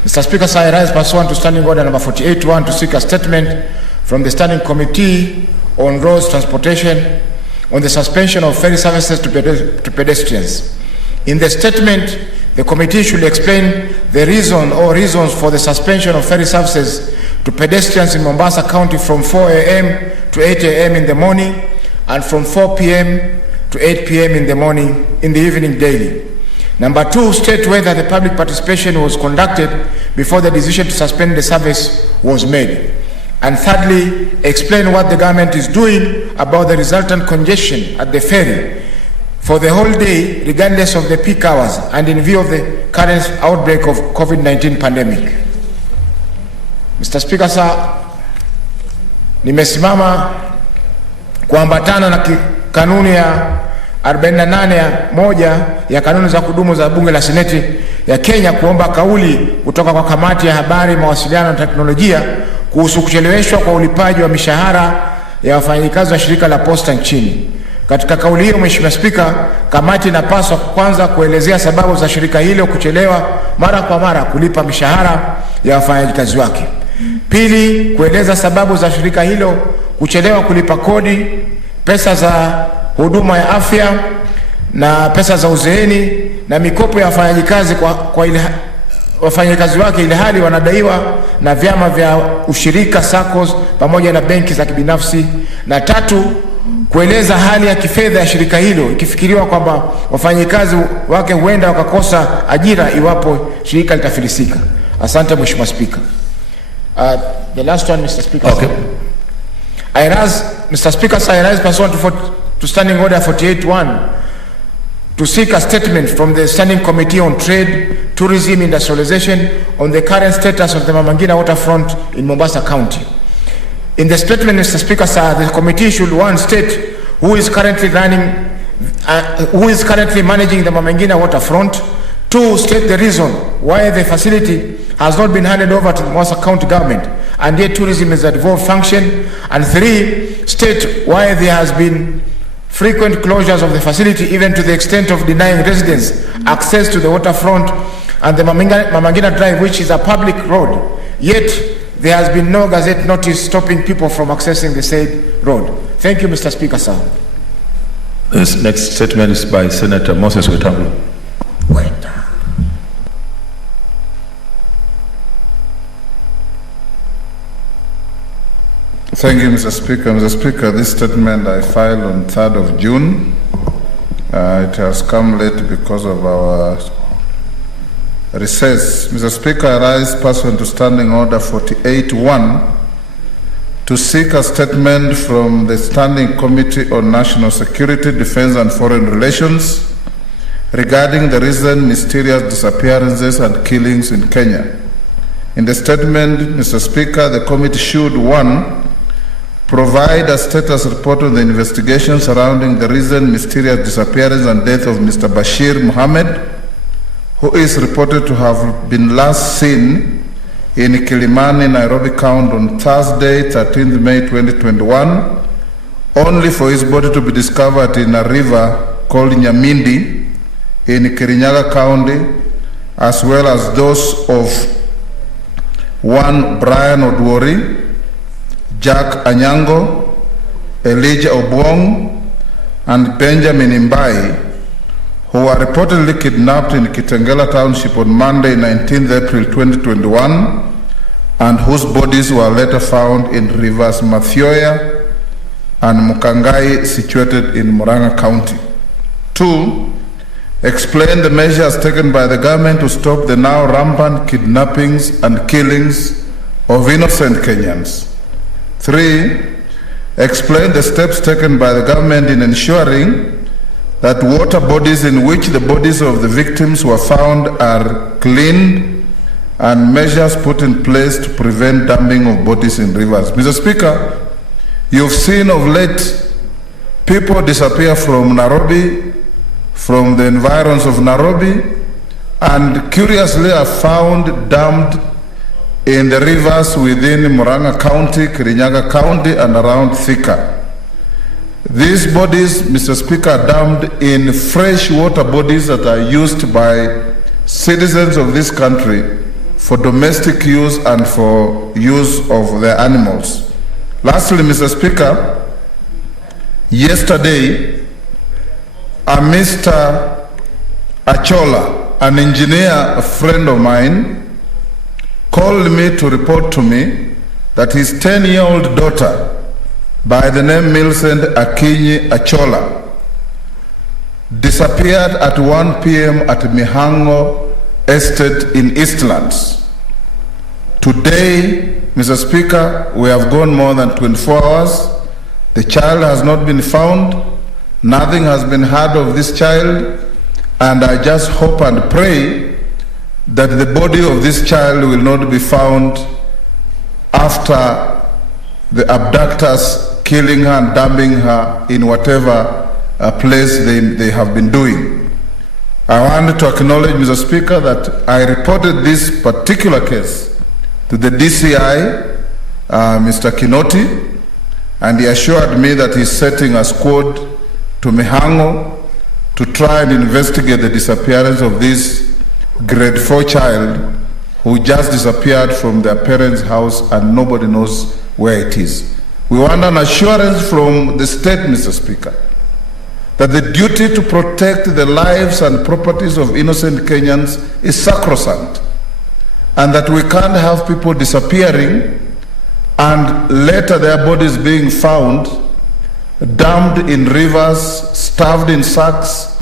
Mr. Speaker, sir, I rise pursuant to Standing Order number 48.1 to seek a statement from the Standing Committee on Roads Transportation on the suspension of ferry services to pedestrians. In the statement, the committee should explain the reason or reasons for the suspension of ferry services to pedestrians in Mombasa County from 4 a.m. to 8 a.m. in the morning and from 4 p.m. to 8 p.m. in the evening daily. Number 2, state whether the public participation was conducted before the decision to suspend the service was made. And thirdly, explain what the government is doing about the resultant congestion at the ferry for the whole day, regardless of the peak hours, and in view of the current outbreak of COVID-19 pandemic. Mr. Speaker, sir, nimesimama kuambatana na kanuni ya 48(1) ya kanuni za kudumu za Bunge la Seneti ya Kenya kuomba kauli kutoka kwa kamati ya habari, mawasiliano na teknolojia kuhusu kucheleweshwa kwa ulipaji wa mishahara ya wafanyikazi wa shirika la posta nchini. Katika kauli hiyo, Mheshimiwa Spika, kamati inapaswa kwanza kuelezea sababu za shirika hilo kuchelewa mara kwa mara kulipa mishahara ya wafanyikazi wake. Pili, kueleza sababu za shirika hilo kuchelewa kulipa kodi, pesa za huduma ya afya na pesa za uzeeni na mikopo ya wafanyikazi kwa wafanyikazi wake, ile hali wanadaiwa na vyama vya ushirika SACCOS pamoja na benki za kibinafsi. Na tatu, kueleza hali ya kifedha ya shirika hilo ikifikiriwa kwamba wafanyikazi wake huenda wakakosa ajira iwapo shirika litafilisika. Asante Mheshimiwa Speaker. The last one, Mr. Speaker. Okay. Mr. Speaker, I rise pursuant to Standing Order 48(1) to seek a statement from the Standing Committee on Trade, Tourism, Industrialization on the current status of the Mama Ngina waterfront in Mombasa County. In the statement, Mr. Speaker, sir, the committee should, one, state who is currently managing the Mama Ngina waterfront. Two, state the reason why the facility has not been handed over to the Mombasa County government, and yet tourism is a devolved function. And three, state why there has been frequent closures of the facility, even to the extent of denying residents access to the waterfront and the Mama Ngina Drive, which is a public road. Yet there has been no gazette notice stopping people from accessing the said road. Thank you, Mr. Speaker, sir. This next statement is by Senator Moses Wetangula. Thank you, Mr. Speaker. Mr. Speaker, this statement I filed on 3rd of June. It has come late because of our recess. Mr. Speaker, I rise pursuant to Standing Order 48(1) to seek a statement from the Standing Committee on National Security, Defense and Foreign Relations regarding the recent mysterious disappearances and killings in Kenya. In the statement, Mr. Speaker, the committee should, 1, provide a status report on the investigation surrounding the recent mysterious disappearance and death of Mr. Bashir Mohammed, who is reported to have been last seen in Kilimani, Nairobi County on Thursday, 13th May 2021, only for his body to be discovered in a river called Nyamindi in Kirinyaga County, as well as those of 1 Brian Odwori, Jack Anyango, Elijah Obwong, and Benjamin Imbai, who were reportedly kidnapped in Kitengela Township on Monday, 19th April 2021, and whose bodies were later found in rivers Mathioya and Mukangai, situated in Murang'a County. 2, explain the measures taken by the government to stop the now rampant kidnappings and killings of innocent Kenyans. 3, explain the steps taken by the government in ensuring that water bodies in which the bodies of the victims were found are cleaned and measures put in place to prevent dumping of bodies in rivers. Mr. Speaker, you've seen of late people disappear from Nairobi, from the environs of Nairobi, and curiously are found dumped in the rivers within Murang'a County, Kirinyaga County, and around Thika. These bodies, Mr. Speaker, are dumped in fresh water bodies that are used by citizens of this country for domestic use and for use of their animals. Lastly, Mr. Speaker, yesterday, a Mr. Achola, an engineer, a friend of mine, called me to report to me that his 10-year-old daughter, by the name Millicent Akinyi Achola, disappeared at 1 p.m. at Mihango Estate in Eastlands. Today, Mr. Speaker, we have gone more than 24 hours. The child has not been found. Nothing has been heard of this child. And I just hope and pray that the body of this child will not be found after the abductors killing her and dumping her in whatever place they have been doing. I want to acknowledge, Mr. Speaker, that I reported this particular case to the DCI, Mr. Kinoti, and he assured me that he's setting a squad to Mihango to try and investigate the disappearance of this grade 4 child who just disappeared from their parents' house and nobody knows where it is. We want an assurance from the state, Mr. Speaker, that the duty to protect the lives and properties of innocent Kenyans is sacrosanct, and that we can't have people disappearing and later their bodies being found dumped in rivers, stuffed in sacks,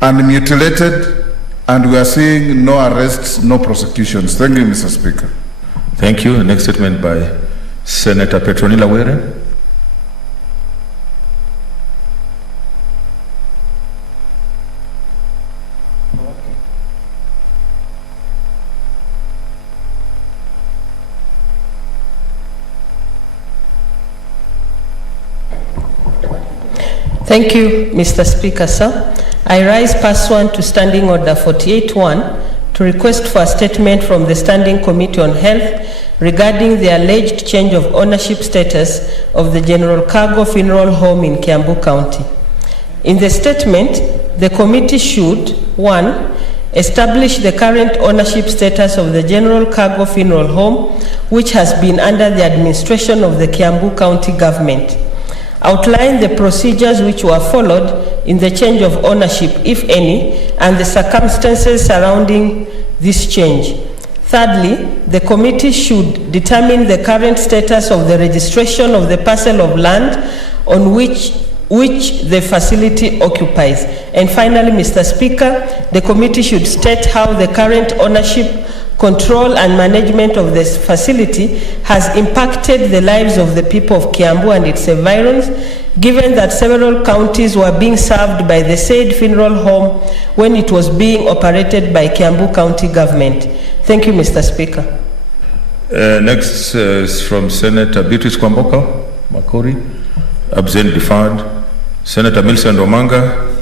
and mutilated, and we are seeing no arrests, no prosecutions. Thank you, Mr. Speaker. Thank you. Next statement by Senator Petronila Were. Thank you, Mr. Speaker, sir. I rise pursuant to Standing Order 48.1 to request for a statement from the Standing Committee on Health regarding the alleged change of ownership status of the General Cargo Funeral Home in Kiambu County. In the statement, the committee should, 1, establish the current ownership status of the General Cargo Funeral Home, which has been under the administration of the Kiambu County government. Outline the procedures which were followed in the change of ownership, if any, and the circumstances surrounding this change. Thirdly, the committee should determine the current status of the registration of the parcel of land on which the facility occupies. And finally, Mr. Speaker, the committee should state how the current ownership, control and management of this facility has impacted the lives of the people of Kiambu and its environs, given that several counties were being served by the said funeral home when it was being operated by Kiambu County government. Thank you, Mr. Speaker. Next is from Senator Beatrice Kwamboka Makori. Absent, deferred. Senator Millicent Omanga,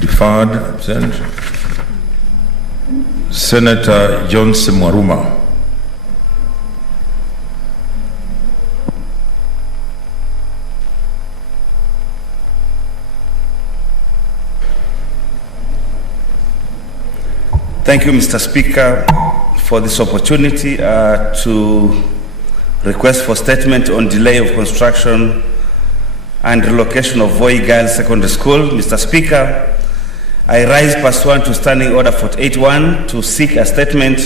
deferred, absent. Senator John Simwaruma. Thank you, Mr. Speaker, for this opportunity to request for statement on delay of construction and relocation of Voi Girls Secondary School. Mr. Speaker, I rise pursuant to Standing Order 48.1 to seek a statement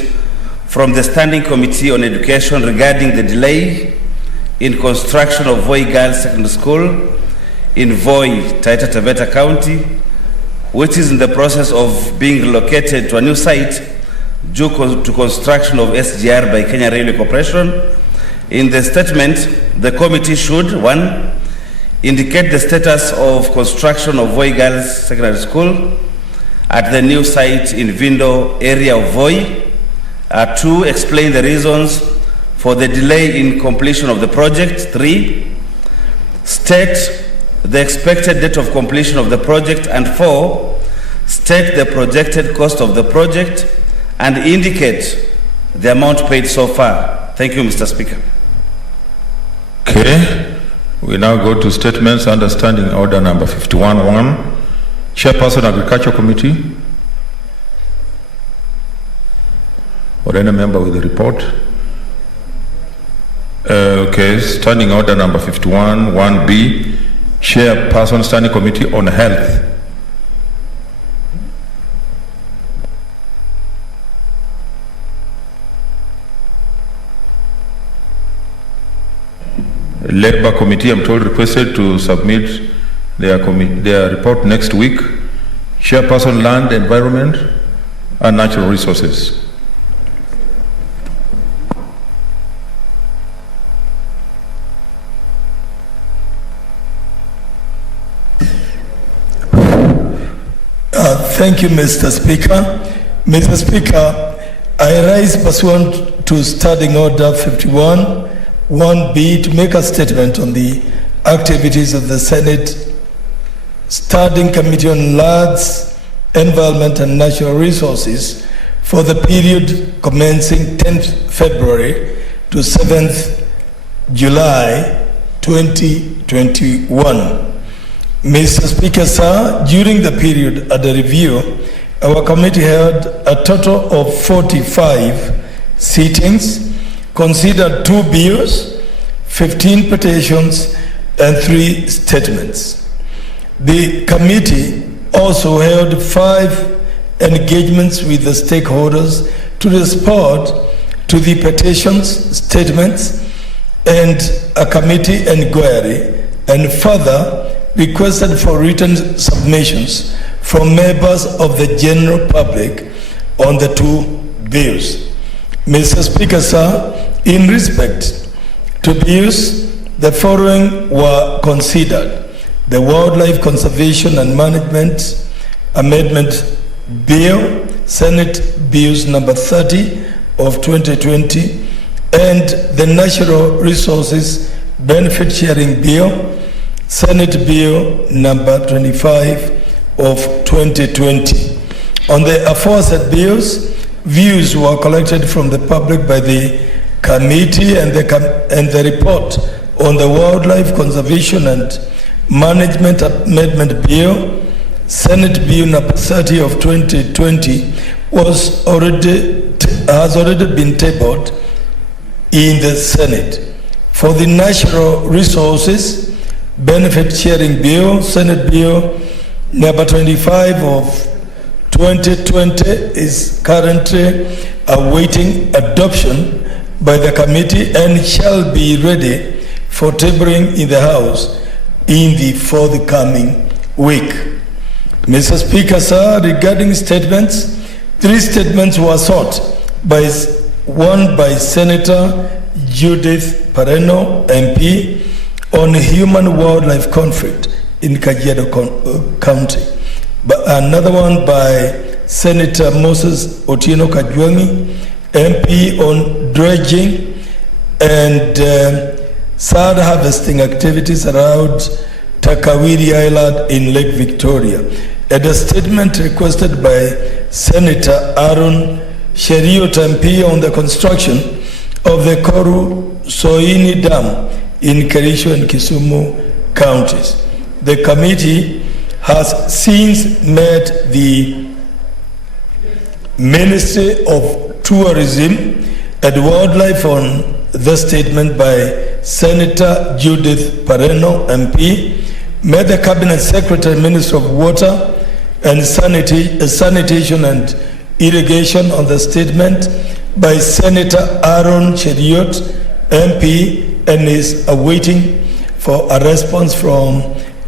from the Standing Committee on Education regarding the delay in construction of Voi Girls Secondary School in Voi, Taita Taveta County, which is in the process of being relocated to a new site due to construction of SGR by Kenya Railway Corporation. In the statement, the committee should, 1, indicate the status of construction of Voi Girls Secondary School at the new site in Vindo area of Voi. 2, explain the reasons for the delay in completion of the project. 3, state the expected date of completion of the project. And 4, state the projected cost of the project and indicate the amount paid so far. Thank you, Mr. Speaker. Okay, we now go to statements under Standing Order number 51.1. Chairperson, Agriculture Committee, or any member with a report. Okay, Standing Order number 51.1B, Chairperson, Standing Committee on Health. Labor Committee, I'm told, requested to submit their report next week. Chairperson, Land, Environment and Natural Resources. Thank you, Mr. Speaker. Mr. Speaker, I rise pursuant to Standing Order 51, 1B to make a statement on the activities of the Senate Standing Committee on Lands, Environment and Natural Resources for the period commencing 10th February to 7th July 2021. Mr. Speaker, sir, during the period under review, our committee held a total of 45 sittings, considered 2 bills, 15 petitions, and 3 statements. The committee also held 5 engagements with the stakeholders to respond to the petitions, statements, and a committee inquiry, and further requested for written submissions from members of the general public on the 2 bills. Mr. Speaker, sir, in respect to bills, the following were considered: the Wildlife Conservation and Management Amendment Bill, Senate Bills number 30 of 2020, and the Natural Resources Benefit Sharing Bill, Senate Bill number 25 of 2020. On the aforesaid bills, views were collected from the public by the committee, and the report on the Wildlife Conservation and Management Amendment Bill, Senate Bill number 30 of 2020, has already been tabled in the Senate. For the Natural Resources Benefit Sharing Bill, Senate Bill number 25 of 2020 is currently awaiting adoption by the committee and shall be ready for tabling in the House in the forthcoming week. Mr. Speaker, sir, regarding statements, 3 statements were sought, one by Senator Judith Pareno, MP, on human-wildlife conflict in Kajiado County. But another one by Senator Moses Otieno Kajwangi, MP, on dredging and sand harvesting activities around Takawiri Island in Lake Victoria. And a statement requested by Senator Aaron Cheriot, MP, on the construction of the Koru Soini Dam in Kericho and Kisumu counties. The committee has since met the Ministry of Tourism and Wildlife on the statement by Senator Judith Pareno, MP, met the Cabinet Secretary, Minister of Water and Sanitation and Irrigation on the statement by Senator Aaron Cheriot, MP, and is awaiting for a response from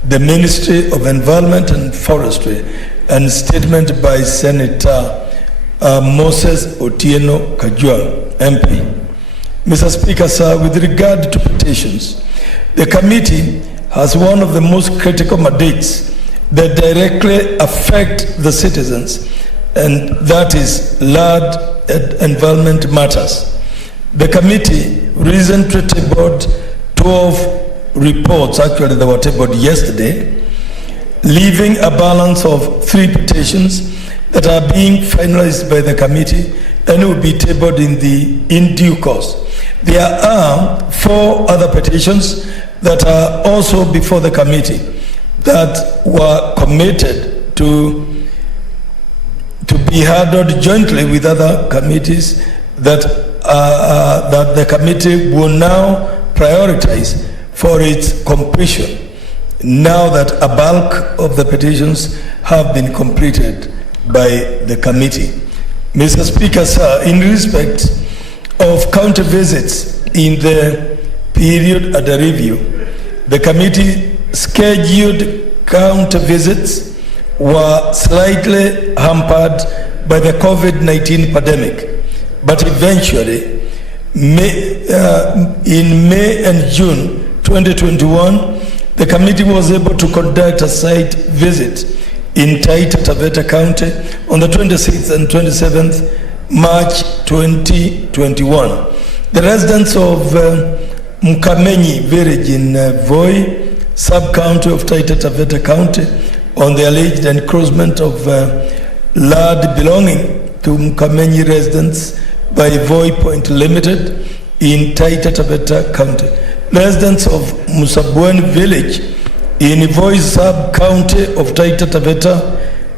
the Ministry of Environment and Forestry, and statement by Senator Moses Otieno Kajwang, MP. Mr. Speaker, sir, with regard to petitions, the committee has one of the most critical mandates that directly affect the citizens, and that is land and environment matters. The committee recently tabled 12 reports, actually they were tabled yesterday, leaving a balance of 3 petitions that are being finalized by the committee and will be tabled in due course. There are 4 other petitions that are also before the committee that were committed to be handled jointly with other committees that the committee will now prioritize for its completion, now that a bulk of the petitions have been completed by the committee. Mr. Speaker, sir, in respect of county visits in the period under review, the committee scheduled county visits were slightly hampered by the COVID-19 pandemic, but eventually, in May and June 2021, the committee was able to conduct a site visit in Taita Taveta County on the 26th and 27th March 2021. The residents of Mukamenyi village in Voi, sub-county of Taita Taveta County, on the alleged encroachment of land belonging to Mukamenyi residents by Voi Point Limited in Taita Taveta County. Residents of Musabweni village in Voi sub-county of Taita Taveta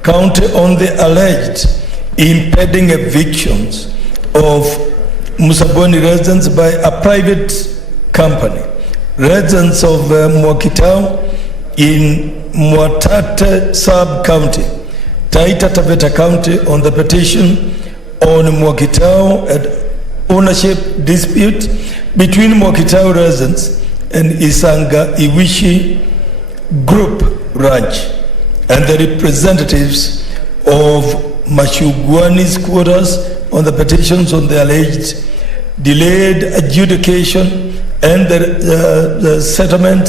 County on the alleged impeding evictions of Musabweni residents by a private company. Residents of Mwakitao in Mwatate sub-county, Taita Taveta County on the petition on Mwakitao and ownership dispute between Mwakitao residents and Isanga Iwishi Group Ranch and the representatives of Mashugwani's quarters on the petitions on the alleged delayed adjudication and the settlement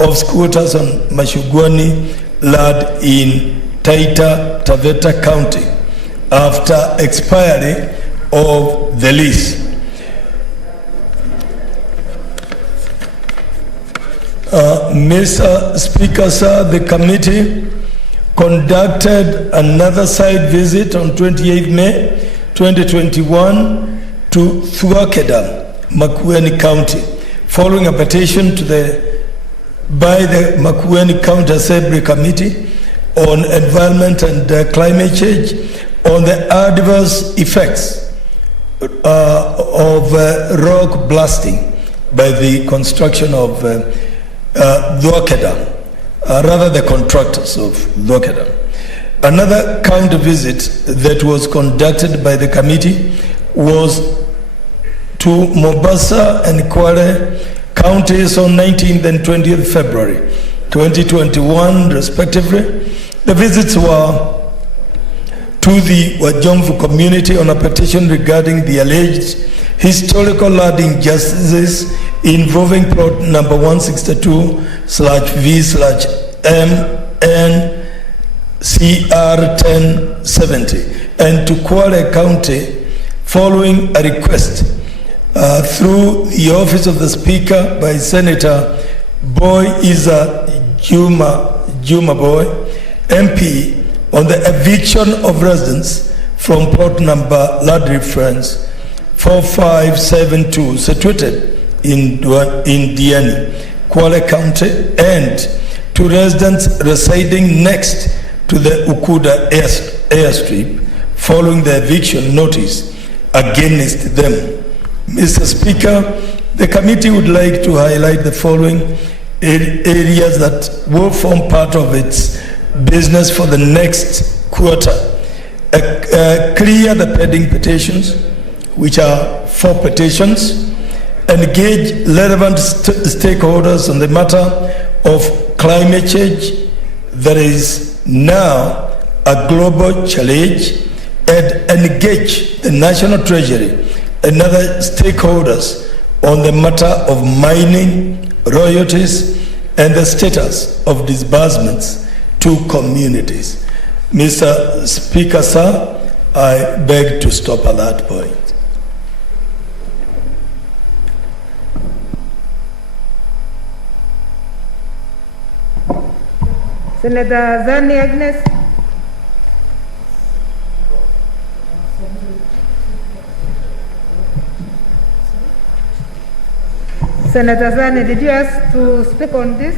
of squatters on Mashugwani land in Taita Taveta County after expiry of the lease. Mr. Speaker, sir, the committee conducted another site visit on 28th May 2021 to Thuakeda, Makueni County, following a petition by the Makueni County Assembly Committee on Environment and Climate Change on the adverse effects of rock blasting by the construction of Thuakeda, rather the contractors of Thuakeda. Another county visit that was conducted by the committee was to Mombasa and Kwale counties on 19th and 20th February 2021 respectively. The visits were to the Wajomvu community on a petition regarding the alleged historical land injustices involving plot number 162/V/MNCR1070 and to Kwale County following a request through the office of the Speaker by Senator Boy Isa Juma Boy, MP, on the eviction of residents from plot number land reference 4572 situated in Diani, Kwale County, and to residents residing next to the Ukuda airstrip following the eviction notice against them. Mr. Speaker, the committee would like to highlight the following areas that will form part of its business for the next quarter. Clear the pending petitions, which are 4 petitions, engage relevant stakeholders on the matter of climate change that is now a global challenge, and engage the National Treasury and other stakeholders on the matter of mining, royalties, and the status of disbursements to communities. Mr. Speaker, sir, I beg to stop at that point. Senator Zani Agnes. Senator Zani, did you ask to speak on this?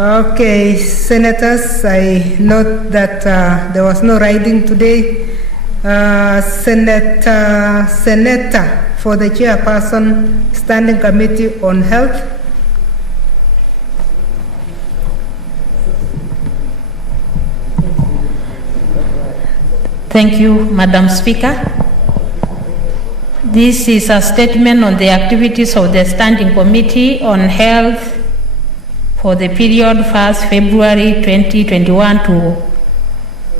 Okay, Senators, I note that there was no riding today. Senator for the Chairperson, Standing Committee on Health. Thank you, Madam Speaker. This is a statement on the activities of the Standing Committee on Health for the period 1st February 2021 to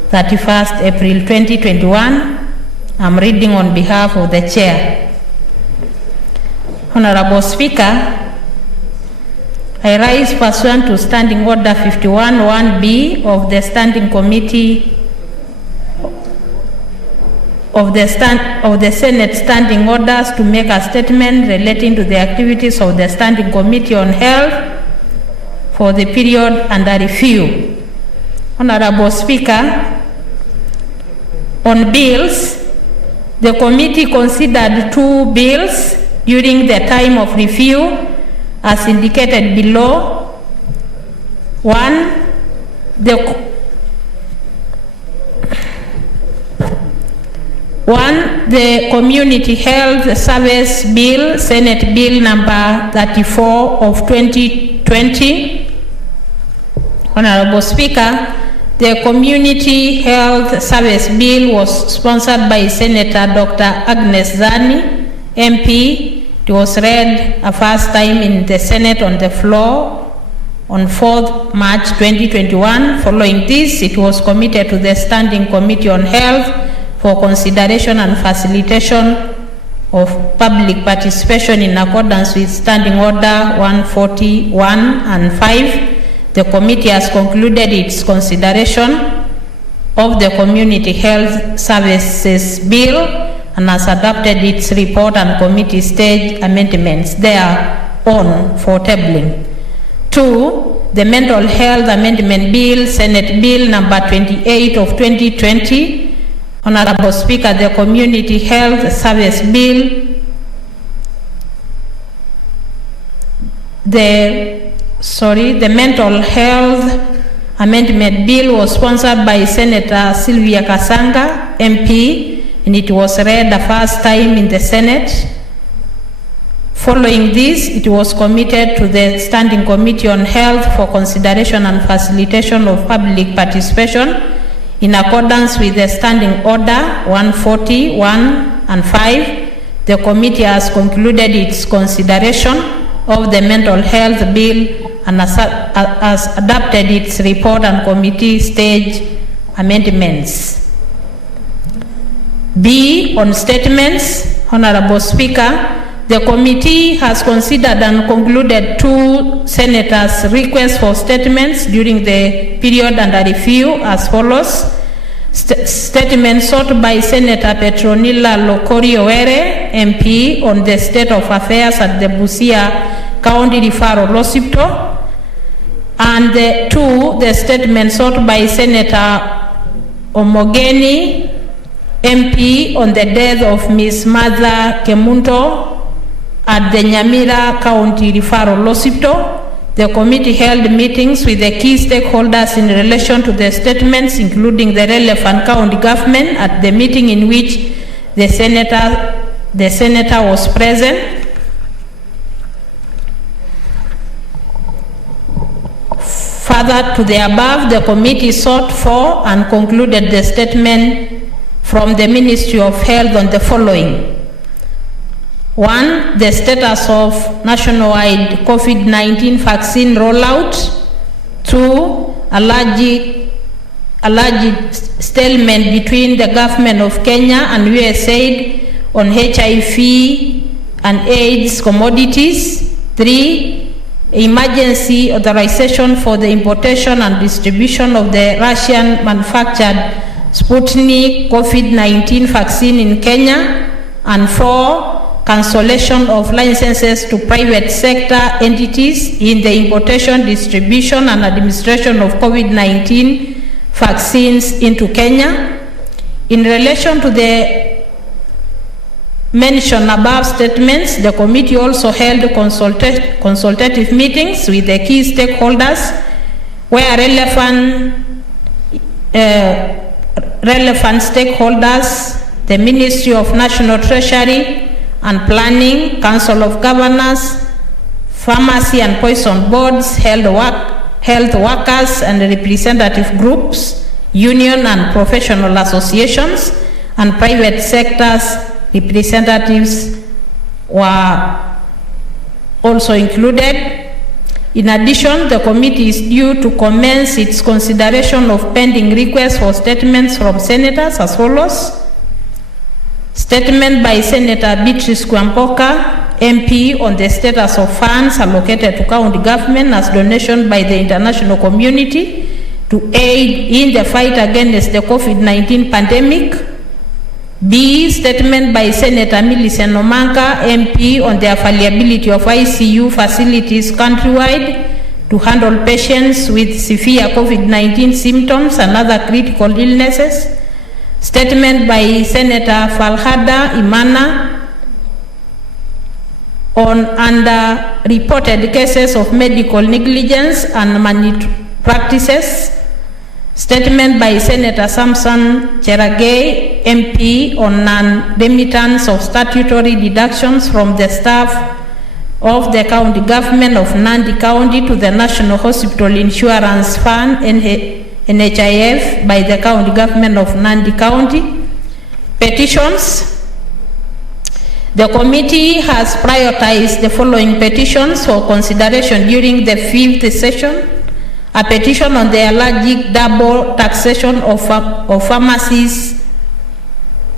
31st April 2021. I'm reading on behalf of the Chair. Honorable Speaker, I rise pursuant to Standing Order 51-1B of the Standing Committee of the Senate Standing Orders to make a statement relating to the activities of the Standing Committee on Health for the period under review. Honorable Speaker, on bills, the committee considered 2 bills during the time of review as indicated below. One, the Community Health Service Bill, Senate Bill number 34 of 2020. Honorable Speaker, the Community Health Service Bill was sponsored by Senator Dr. Agnes Zani, MP. It was read a first time in the Senate on the floor on 4th March 2021. Following this, it was committed to the Standing Committee on Health for consideration and facilitation of public participation in accordance with Standing Order 141 and 5. The committee has concluded its consideration of the Community Health Services Bill and has adopted its report and committee stage amendments thereon for tabling. 2. The Mental Health Amendment Bill, Senate Bill number 28 of 2020. Honorable Speaker, the Community Health Service Bill, the Mental Health Amendment Bill was sponsored by Senator Sylvia Kasanga, MP, and it was read the first time in the Senate. Following this, it was committed to the Standing Committee on Health for consideration and facilitation of public participation in accordance with the Standing Order 141 and 5. The committee has concluded its consideration of the Mental Health Bill and has adopted its report and committee stage amendments. B, on statements. Honorable Speaker, the committee has considered and concluded 2 senators' requests for statements during the period under review as follows. Statement sought by Senator Petronila Lokori-Owere, MP, on the state of affairs at the Busia County Referral Hospital. And 2, the statement sought by Senator Omogeni, MP, on the death of Ms. Martha Kemunto at the Nyamira County Referral Hospital. The committee held meetings with the key stakeholders in relation to the statements, including the relevant county government, at the meeting in which the senator was present. Further to the above, the committee sought for and concluded the statement from the Ministry of Health on the following. 1, the status of nationwide COVID-19 vaccine rollout. 2, alleged stalemate between the government of Kenya and USAID on HIV and AIDS commodities. 3, emergency authorization for the importation and distribution of the Russian manufactured Sputnik COVID-19 vaccine in Kenya. And 4, cancellation of licenses to private sector entities in the importation, distribution and administration of COVID-19 vaccines into Kenya. In relation to the mentioned above statements, the committee also held consultative meetings with the key stakeholders where relevant stakeholders, the Ministry of National Treasury and Planning, Council of Governors, pharmacy and poison boards, health workers and representative groups, union and professional associations, and private sectors representatives were also included. In addition, the committee is due to commence its consideration of pending requests for statements from senators as follows. Statement by Senator Beatrice Kwamboka, MP, on the status of funds allocated to county government as donation by the international community to aid in the fight against the COVID-19 pandemic. B, statement by Senator Millicent Omanga, MP, on the availability of ICU facilities countrywide to handle patients with severe COVID-19 symptoms and other critical illnesses. Statement by Senator Falhada Imana on underreported cases of medical negligence and malpractices. Statement by Senator Samson Cheragay, MP, on non-remittance of statutory deductions from the staff of the county government of Nandi County to the National Hospital Insurance Fund, NHIF, by the county government of Nandi County. Petitions. The committee has prioritized the following petitions for consideration during the 5th session. A petition on the allergic double taxation of pharmacies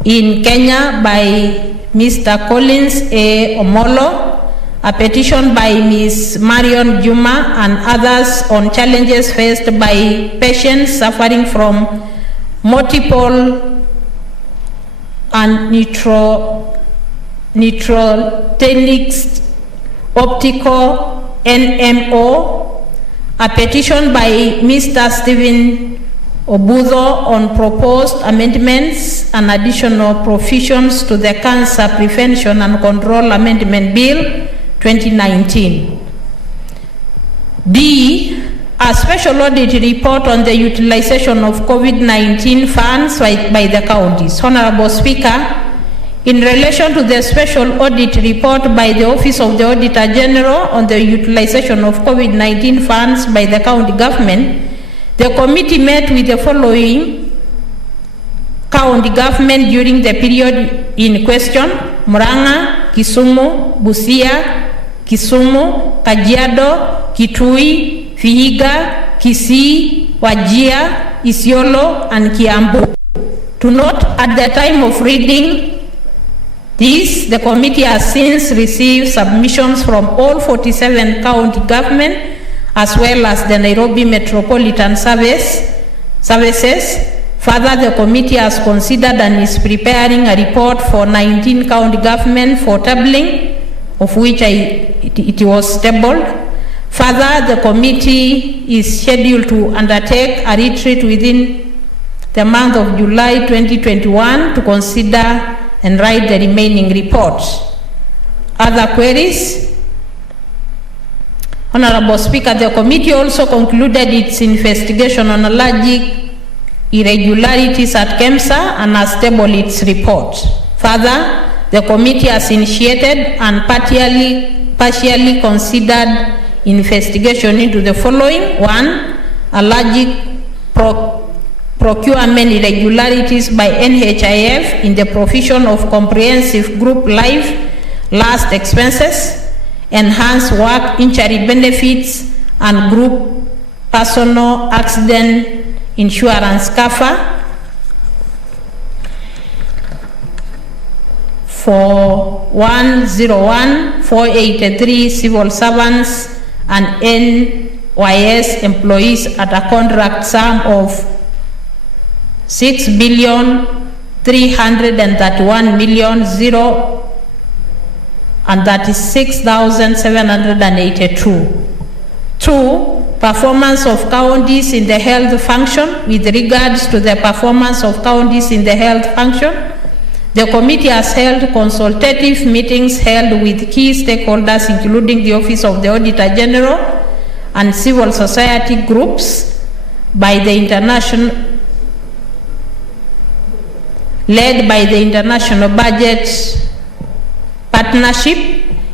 in Kenya by Mr. Collins A. Omolo. A petition by Ms. Marion Juma and others on challenges faced by patients suffering from multiple and neurogenic optical NMO. A petition by Mr. Stephen Obudo on proposed amendments and additional provisions to the Cancer Prevention and Control Amendment Bill 2019. D, a special audit report on the utilization of COVID-19 funds by the counties. Honorable Speaker, in relation to the special audit report by the Office of the Auditor General on the utilization of COVID-19 funds by the county government, the committee met with the following county government during the period in question: Murang'a, Kisumu, Busia, Kisumu, Kajiado, Kitui, Vihiga, Kisii, Wajir, Isiolo, and Kiambu. To note, at the time of reading this, the committee has since received submissions from all 47 county government as well as the Nairobi Metropolitan Services. Further, the committee has considered and is preparing a report for 19 county government for tabling, of which it was tabled. Further, the committee is scheduled to undertake a retreat within the month of July 2021 to consider and write the remaining reports. Other queries? Honorable Speaker, the committee also concluded its investigation on allergic irregularities at KEMSA and has tabled its report. Further, the committee has initiated and partially considered investigation into the following: 1. Allergic procurement irregularities by NHIF in the provision of comprehensive group life last expenses, enhanced work injury benefits, and group personal accident insurance cover for 101,483 civil servants and NYS employees at a contract sum of 6,331,036,782. 2. Performance of counties in the health function. With regards to the performance of counties in the health function, the committee has held consultative meetings held with key stakeholders, including the Office of the Auditor General and civil society groups led by the International Budget Partnership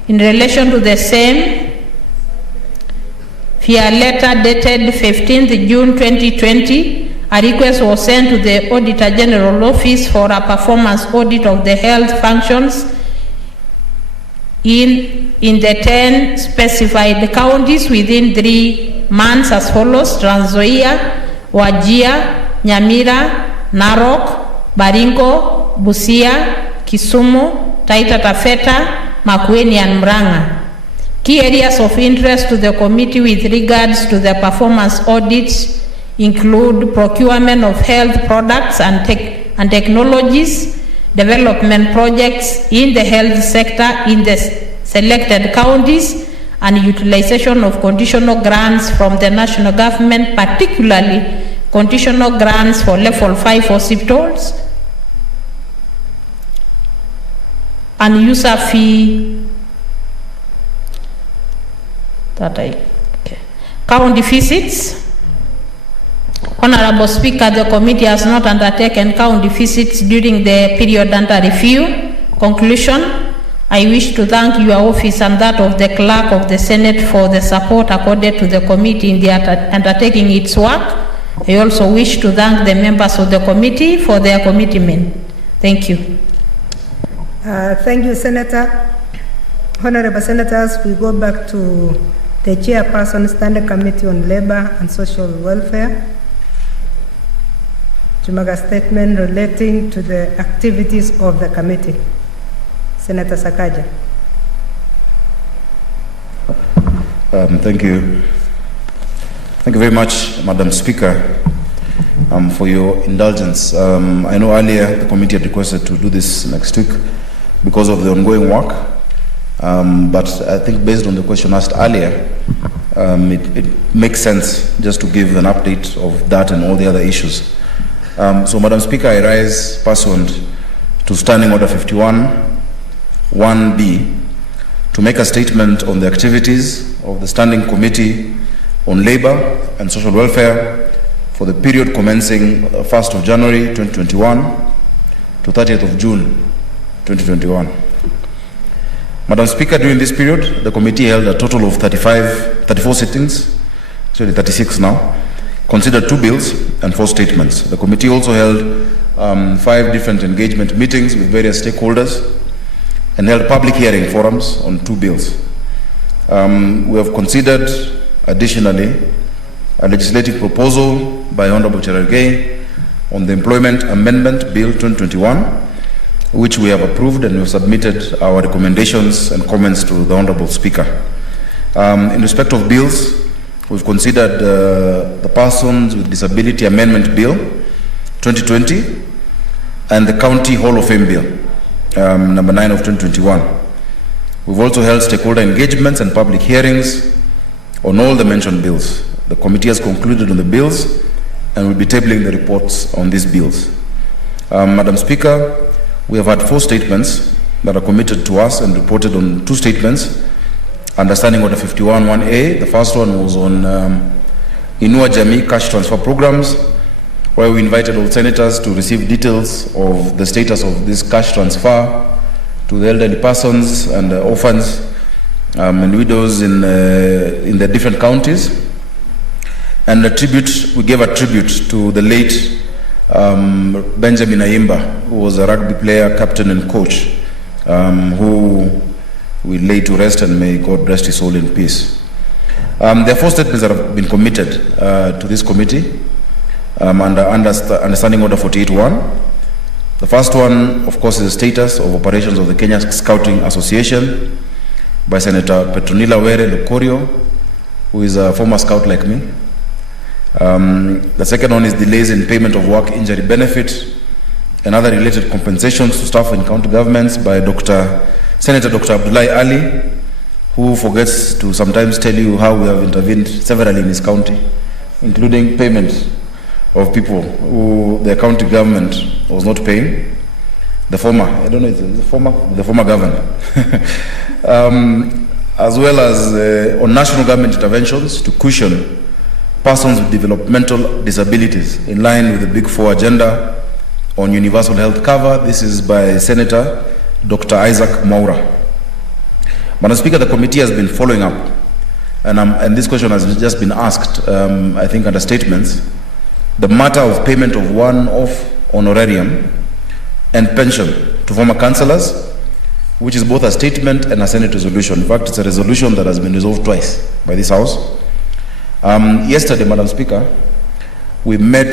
in relation to the same. Via letter dated 15th June 2020, a request was sent to the Auditor General Office for a performance audit of the health functions in the 10 specified counties within 3 months as follows: Trans Nzoia, Wajir, Nyamira, Narok, Baringo, Busia, Kisumu, Taita Taveta, Makueni and Murang'a. Key areas of interest to the committee with regards to the performance audits include procurement of health products and technologies, development projects in the health sector in the selected counties, and utilization of conditional grants from the national government, particularly conditional grants for level 5 hospitals and user fee county visits. Honorable Speaker, the committee has not undertaken county visits during the period under review. Conclusion: I wish to thank your office and that of the Clerk of the Senate for the support accorded to the committee in the undertaking its work. I also wish to thank the members of the committee for their commitment. Thank you. Thank you, Senator. Honorable Senators, we go back to the Chairperson, Standing Committee on Labor and Social Welfare, to make a statement relating to the activities of the committee. Senator Sakaja. Thank you. Thank you very much, Madam Speaker, for your indulgence. I know earlier the committee had requested to do this next week because of the ongoing work, but I think based on the question asked earlier, it makes sense just to give an update of that and all the other issues. So, Madam Speaker, I rise pursuant to Standing Order 51, 1B, to make a statement on the activities of the Standing Committee on Labor and Social Welfare for the period commencing 1st of January 2021 to 30th of June 2021. Madam Speaker, during this period, the committee held a total of 34 sittings, actually 36 now, considered 2 bills and 4 statements. The committee also held 5 different engagement meetings with various stakeholders and held public hearing forums on 2 bills. We have considered, additionally, a legislative proposal by Honorable Cherargei on the Employment Amendment Bill 2021, which we have approved, and we have submitted our recommendations and comments to the Honorable Speaker. In respect of bills, we've considered the Persons with Disability Amendment Bill 2020 and the County Hall of Fame Bill, number 9 of 2021. We've also held stakeholder engagements and public hearings on all the mentioned bills. The committee has concluded on the bills and will be tabling the reports on these bills. Madam Speaker, we have had 4 statements that are committed to us and reported on 2 statements. Understanding Order 51 1A, the first one was on Inua Jamii cash transfer programs, where we invited all senators to receive details of the status of this cash transfer to the elderly persons and orphans and widows in the different counties. And we gave a tribute to the late Benjamin Ayimba, who was a rugby player, captain and coach, who we lay to rest, and may God rest his soul in peace. There are 4 statements that have been committed to this committee under Understanding Order 48.1. The first one, of course, is the status of operations of the Kenya Scouting Association by Senator Petronila Were Lukorio, who is a former scout like me. The second one is delays in payment of work injury benefit and other related compensations to staff in county governments by Senator Dr. Abdullahi Ali, who forgets to sometimes tell you how we have intervened severally in his county, including payment of people who the county government was not paying. The former governor. as well as on national government interventions to cushion persons with developmental disabilities in line with the Big Four agenda on universal health cover. This is by Senator Dr. Isaac Mwaura. Madam Speaker, the committee has been following up, and this question has just been asked, I think under statements, the matter of payment of one-off honorarium and pension to former councillors, which is both a statement and a Senate resolution. In fact, it's a resolution that has been resolved twice by this House. Yesterday, Madam Speaker, we met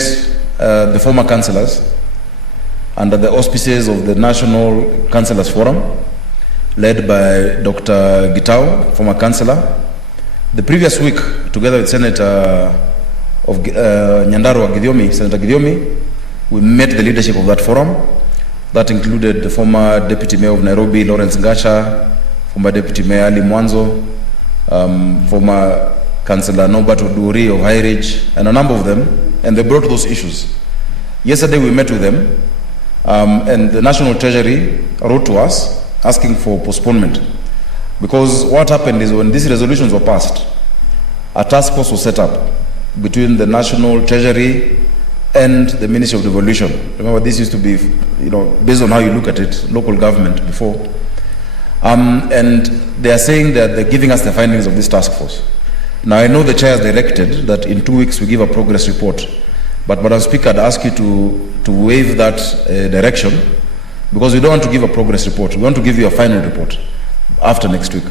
the former councillors under the auspices of the National Councillors Forum, led by Dr. Gitau, former councillor. The previous week, together with Senator of Nyandarua Gidiomi, Senator Gidiomi, we met the leadership of that forum. That included the former Deputy Mayor of Nairobi, Lawrence Ngasha, former Deputy Mayor Ali Mwanzo, former Councillor Norbert Oduri of High Ridge, and a number of them, and they brought those issues. Yesterday we met with them, and the National Treasury wrote to us asking for postponement. Because what happened is when these resolutions were passed, a task force was set up between the National Treasury and the Ministry of Devolution. Remember, this used to be, based on how you look at it, local government before. And they are saying that they're giving us the findings of this task force. Now, I know the chair has directed that in 2 weeks we give a progress report. But Madam Speaker, I'd ask you to waive that direction, because we don't want to give a progress report. We want to give you a final report after next week.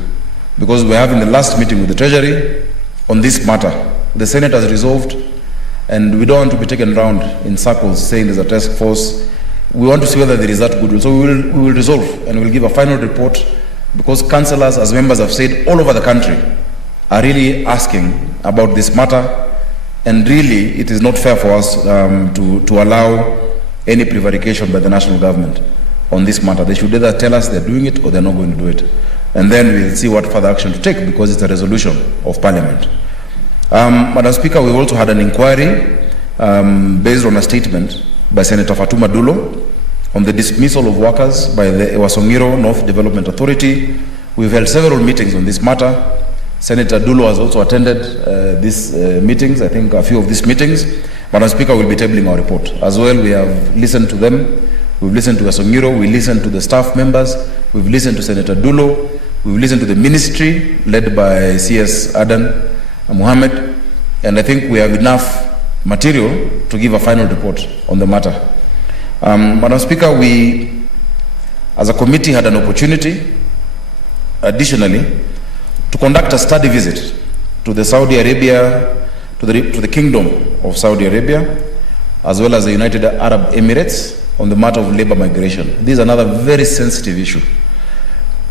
Because we're having the last meeting with the Treasury on this matter. The Senate has resolved, and we don't want to be taken around in circles saying there's a task force. We want to see whether there is that goodwill. So we will resolve, and we'll give a final report, because councillors, as members have said, all over the country are really asking about this matter, and really it is not fair for us to allow any prevarication by the national government on this matter. They should either tell us they're doing it or they're not going to do it. And then we'll see what further action to take, because it's a resolution of Parliament. Madam Speaker, we've also had an inquiry based on a statement by Senator Fatuma Dulo on the dismissal of workers by the Ewasongiro North Development Authority. We've held several meetings on this matter. Senator Dulo has also attended these meetings, I think a few of these meetings. Madam Speaker, we'll be tabling our report. As well, we have listened to them. We've listened to Ewasongiro, we listened to the staff members, we've listened to Senator Dulo, we've listened to the ministry led by CS Adan Mohammed, and I think we have enough material to give a final report on the matter. Madam Speaker, we as a committee had an opportunity additionally to conduct a study visit to the Saudi Arabia, to the Kingdom of Saudi Arabia, as well as the United Arab Emirates, on the matter of labor migration. This is another very sensitive issue.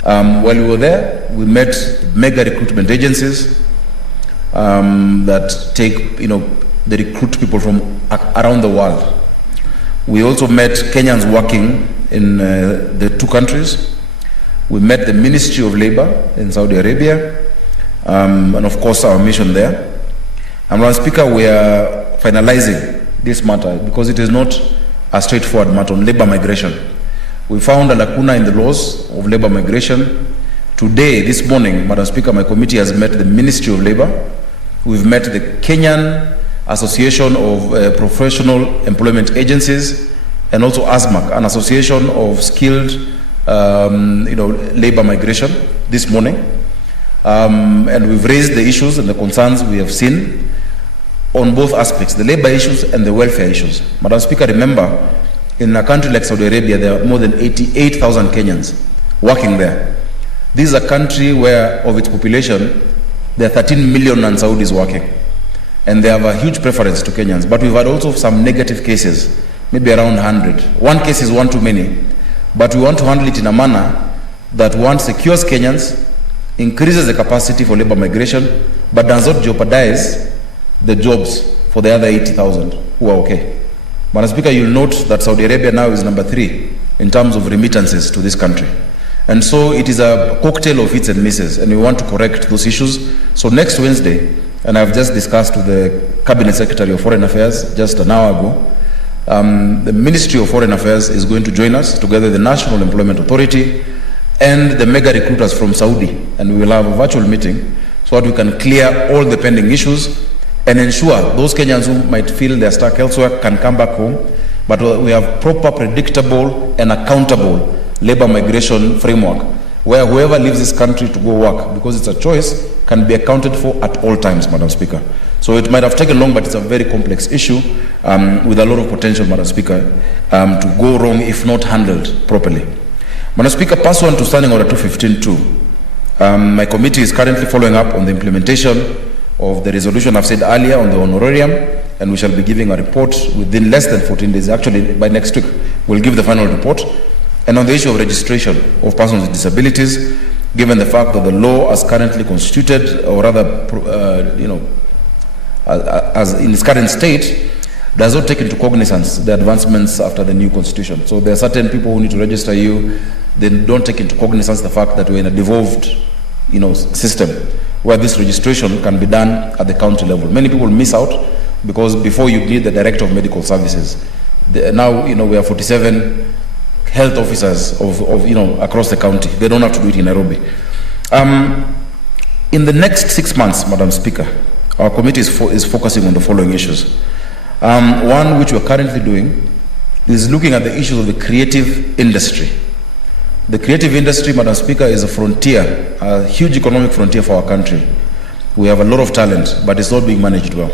While we were there, we met mega recruitment agencies that they recruit people from around the world. We also met Kenyans working in the two countries. We met the Ministry of Labor in Saudi Arabia, and of course our mission there. And Madam Speaker, we are finalizing this matter because it is not a straightforward matter on labor migration. We found a lacuna in the laws of labor migration. Today, this morning, Madam Speaker, my committee has met the Ministry of Labor. We've met the Kenyan Association of Professional Employment Agencies, and also ASMAC, an association of skilled labor migration, this morning. And we've raised the issues and the concerns we have seen on both aspects, the labor issues and the welfare issues. Madam Speaker, remember, in a country like Saudi Arabia, there are more than 88,000 Kenyans working there. This is a country where, of its population, there are 13 million non-Saudis working. And they have a huge preference to Kenyans. But we've had also some negative cases, maybe around 100. One case is one too many. But we want to handle it in a manner that, one, secures Kenyans, increases the capacity for labor migration, but does not jeopardize the jobs for the other 80,000 who are okay. Madam Speaker, you'll note that Saudi Arabia now is number 3 in terms of remittances to this country. And so it is a cocktail of hits and misses, and we want to correct those issues. So next Wednesday, and I've just discussed with the Cabinet Secretary of Foreign Affairs just an hour ago, the Ministry of Foreign Affairs is going to join us together with the National Employment Authority and the mega recruiters from Saudi, and we will have a virtual meeting so that we can clear all the pending issues and ensure those Kenyans who might feel they're stuck elsewhere can come back home. But we have proper, predictable, and accountable labor migration framework where whoever leaves this country to go work, because it's a choice, can be accounted for at all times, Madam Speaker. So it might have taken long, but it's a very complex issue with a lot of potential, Madam Speaker, to go wrong if not handled properly. Madam Speaker, pursuant to Standing Order 215.2, my committee is currently following up on the implementation of the resolution I've said earlier on the honorarium, and we shall be giving a report within less than 14 days. Actually, by next week, we'll give the final report. And on the issue of registration of persons with disabilities, given the fact that the law as currently constituted, or rather, as in its current state, does not take into cognizance the advancements after the new constitution. So there are certain people who need to register you. They don't take into cognizance the fact that we're in a devolved, system where this registration can be done at the county level. Many people miss out because before you need the director of medical services. Now, we have 47 health officers across the county. They don't have to do it in Nairobi. In the next 6 months, Madam Speaker, our committee is focusing on the following issues. One which we're currently doing is looking at the issues of the creative industry. The creative industry, Madam Speaker, is a frontier, a huge economic frontier for our country. We have a lot of talent, but it's not being managed well.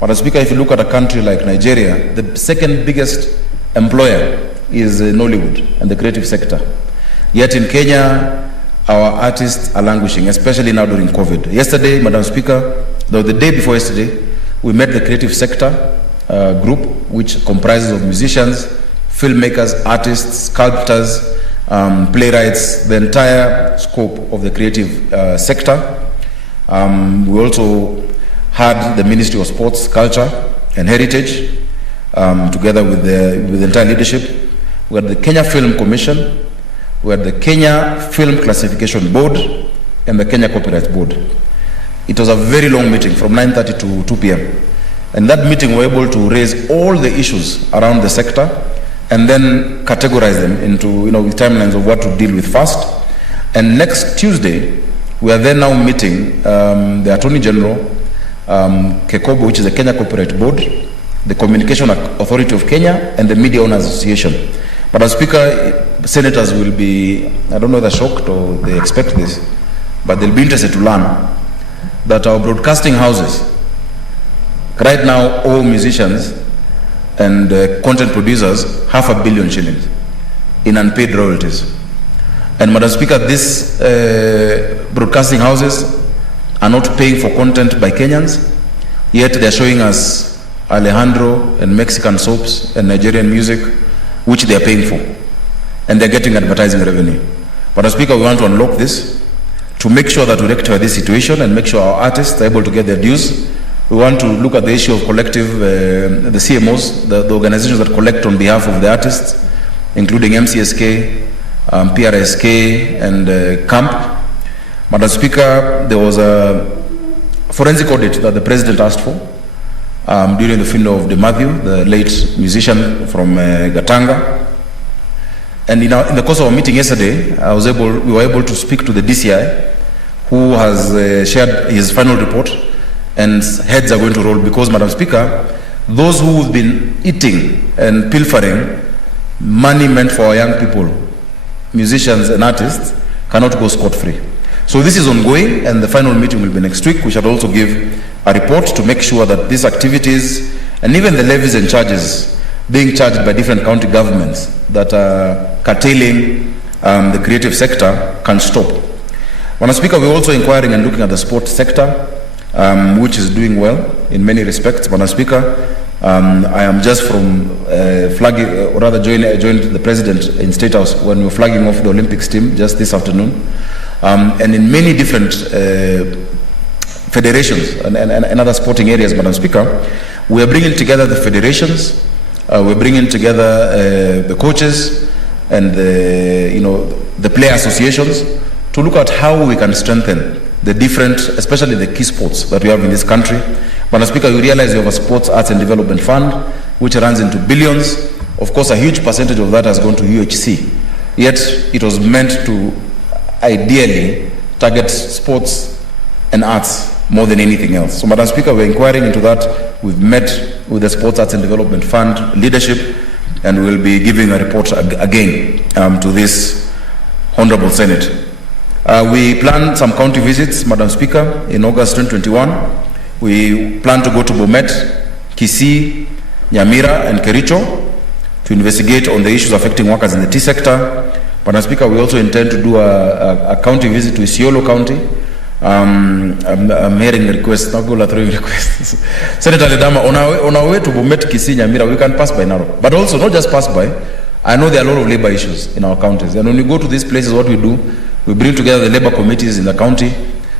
Madam Speaker, if you look at a country like Nigeria, the second biggest employer is Nollywood and the creative sector. Yet in Kenya, our artists are languishing, especially now during COVID. Yesterday, Madam Speaker, the day before yesterday, we met the creative sector group, which comprises of musicians, filmmakers, artists, sculptors, playwrights, the entire scope of the creative sector. We also had the Ministry of Sports, Culture and Heritage, together with the entire leadership. We had the Kenya Film Commission, we had the Kenya Film Classification Board, and the Kenya Copyright Board. It was a very long meeting from 9:30 to 2 p.m. And that meeting we were able to raise all the issues around the sector and then categorize them into timelines of what to deal with first. And next Tuesday, we are then now meeting the Attorney General, KECOBO, which is the Kenya Copyright Board, the Communication Authority of Kenya, and the Media Owners Association. But as Speaker, senators will be, I don't know if they're shocked or they expect this, but they'll be interested to learn that our broadcasting houses right now owe musicians and content producers 500 million shillings in unpaid royalties. And Madam Speaker, these broadcasting houses are not paying for content by Kenyans, yet they're showing us Alejandro and Mexican soaps and Nigerian music, which they're paying for. And they're getting advertising revenue. Madam Speaker, we want to unlock this to make sure that we rectify this situation and make sure our artists are able to get their dues. We want to look at the issue of collective, the CMOs, the organizations that collect on behalf of the artists, including MCSK, PRSK, and CAMP. Madam Speaker, there was a forensic audit that the President asked for during the funeral of De Matthew, the late musician from Gatanga. And in the course of our meeting yesterday, we were able to speak to the DCI, who has shared his final report, and heads are going to roll because, Madam Speaker, those who have been eating and pilfering money meant for our young people, musicians and artists, cannot go scot-free. So this is ongoing, and the final meeting will be next week. We shall also give a report to make sure that these activities and even the levies and charges being charged by different county governments that are curtailing the creative sector can stop. Madam Speaker, we're also inquiring and looking at the sports sector, which is doing well in many respects. Madam Speaker, I am just from flagging, or rather I joined the President in State House when we were flagging off the Olympics team just this afternoon. And in many different federations and other sporting areas, Madam Speaker, we are bringing together the federations, we're bringing together the coaches and the player associations to look at how we can strengthen the different, especially the key sports that we have in this country. Madam Speaker, you realize you have a Sports Arts and Development Fund, which runs into billions. Of course, a huge percentage of that has gone to UHC. yet it was meant to ideally target sports and arts more than anything else. So, Madam Speaker, we're inquiring into that. We've met with the Sports Arts and Development Fund leadership, and we will be giving a report again to this Honorable Senate. We plan some county visits, Madam Speaker, in August 2021. We plan to go to Bomet, Kisii, Nyamira, and Kericho to investigate on the issues affecting workers in the tea sector. Madam Speaker, we also intend to do a county visit to Isiolo County. I'm hearing requests, not people are throwing requests. Senator Ledama, on our way to Bomet, Kisii, Nyamira, we can pass by Narok. But also, not just pass by, I know there are a lot of labor issues in our counties. And when we go to these places, what we do, we bring together the labor committees in the county,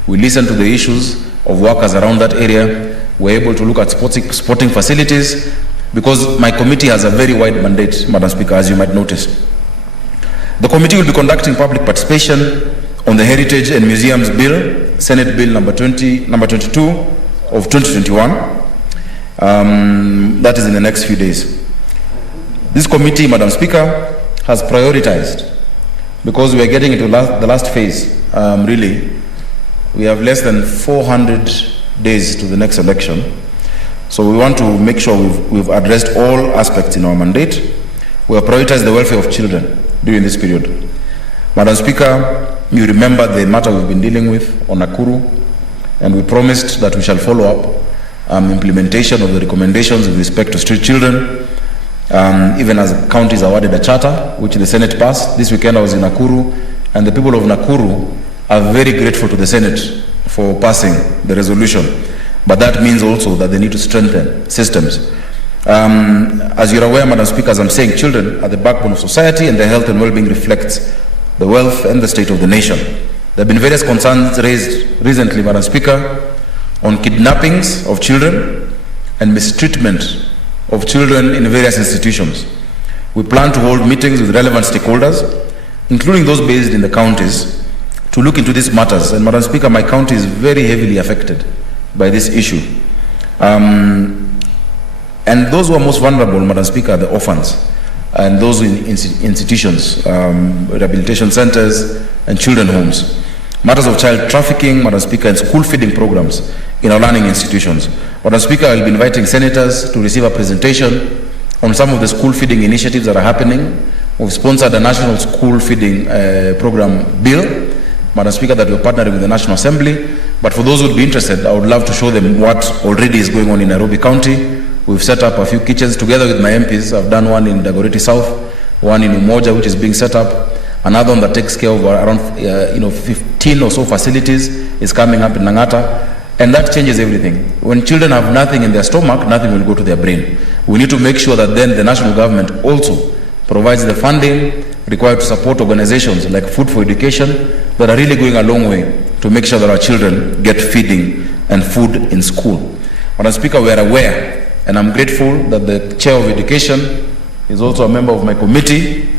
we listen to the issues of workers around that area, we're able to look at sporting facilities, because my committee has a very wide mandate, Madam Speaker, as you might notice. The committee will be conducting public participation on the Heritage and Museums Bill, Senate Bill number 22 of 2021. That is in the next few days. This committee, Madam Speaker, has prioritized, because we are getting into the last phase, really. We have less than 400 days to the next election. So we want to make sure we've addressed all aspects in our mandate. We have prioritized the welfare of children during this period. Madam Speaker, you remember the matter we've been dealing with on Nakuru, and we promised that we shall follow up implementation of the recommendations with respect to street children, even as the counties awarded a charter, which the Senate passed. This weekend I was in Nakuru, and the people of Nakuru are very grateful to the Senate for passing the resolution. But that means also that they need to strengthen systems. As you're aware, Madam Speaker, as I'm saying, children are the backbone of society, and their health and well-being reflects the wealth and the state of the nation. There have been various concerns raised recently, Madam Speaker, on kidnappings of children and mistreatment of children in various institutions. We plan to hold meetings with relevant stakeholders, including those based in the counties, to look into these matters. And Madam Speaker, my county is very heavily affected by this issue. And those who are most vulnerable, Madam Speaker, are the orphans and those in institutions, rehabilitation centers and children homes. Matters of child trafficking, Madam Speaker, and school feeding programs in our learning institutions. Madam Speaker, I will be inviting senators to receive a presentation on some of the school feeding initiatives that are happening. We've sponsored a national school feeding program bill, Madam Speaker, that we're partnering with the National Assembly. But for those who would be interested, I would love to show them what already is going on in Nairobi County. We've set up a few kitchens together with my MPs. I've done one in Dagoretti South, one in Umoja, which is being set up. Another one that takes care of around 15 or so facilities is coming up in Langata. And that changes everything. When children have nothing in their stomach, nothing will go to their brain. We need to make sure that then the national government also provides the funding required to support organizations like Food for Education that are really going a long way to make sure that our children get feeding and food in school. Madam Speaker, we are aware, and I'm grateful that the Chair of Education is also a member of my committee.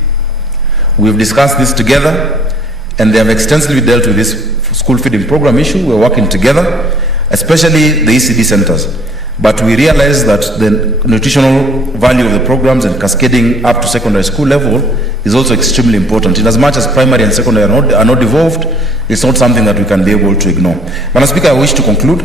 We've discussed this together, and they have extensively dealt with this school feeding program issue. We're working together, especially the ECD centers. But we realize that the nutritional value of the programs and cascading up to secondary school level is also extremely important. In as much as primary and secondary are not devolved, it's not something that we can be able to ignore. Madam Speaker, I wish to conclude,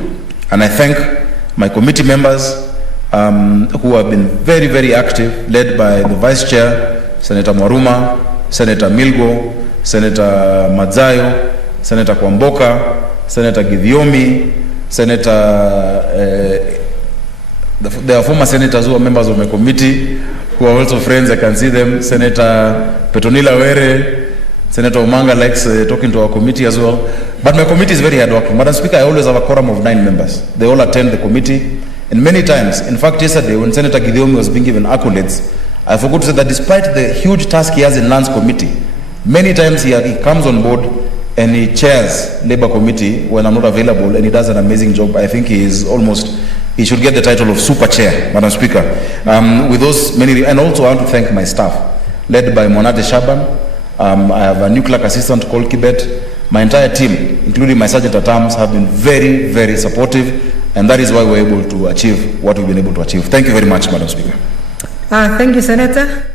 and I thank my committee members who have been very, very active, led by the Vice Chair, Senator Mwaruma, Senator Milgo, Senator Madzayo, Senator Kwamboka, Senator Githiomi, Senator... there are former senators who are members of my committee who are also friends. I can see them. Senator Petonila Were, Senator Omanga likes talking to our committee as well. But my committee is very hardworking. Madam Speaker, I always have a quorum of 9 members. They all attend the committee. And many times, in fact, yesterday when Senator Githiomi was being given accolades, I forgot to say that despite the huge task he has in Lands Committee, many times he comes on board and he chairs Labour Committee when I'm not available, and he does an amazing job. I think he should get the title of Super Chair, Madam Speaker. With those many, and also I want to thank my staff, led by Monate Shaban. I have a new clerk assistant called Kibet. My entire team, including my sergeant at arms, have been very, very supportive, and that is why we're able to achieve what we've been able to achieve. Thank you very much, Madam Speaker. Thank you, Senator.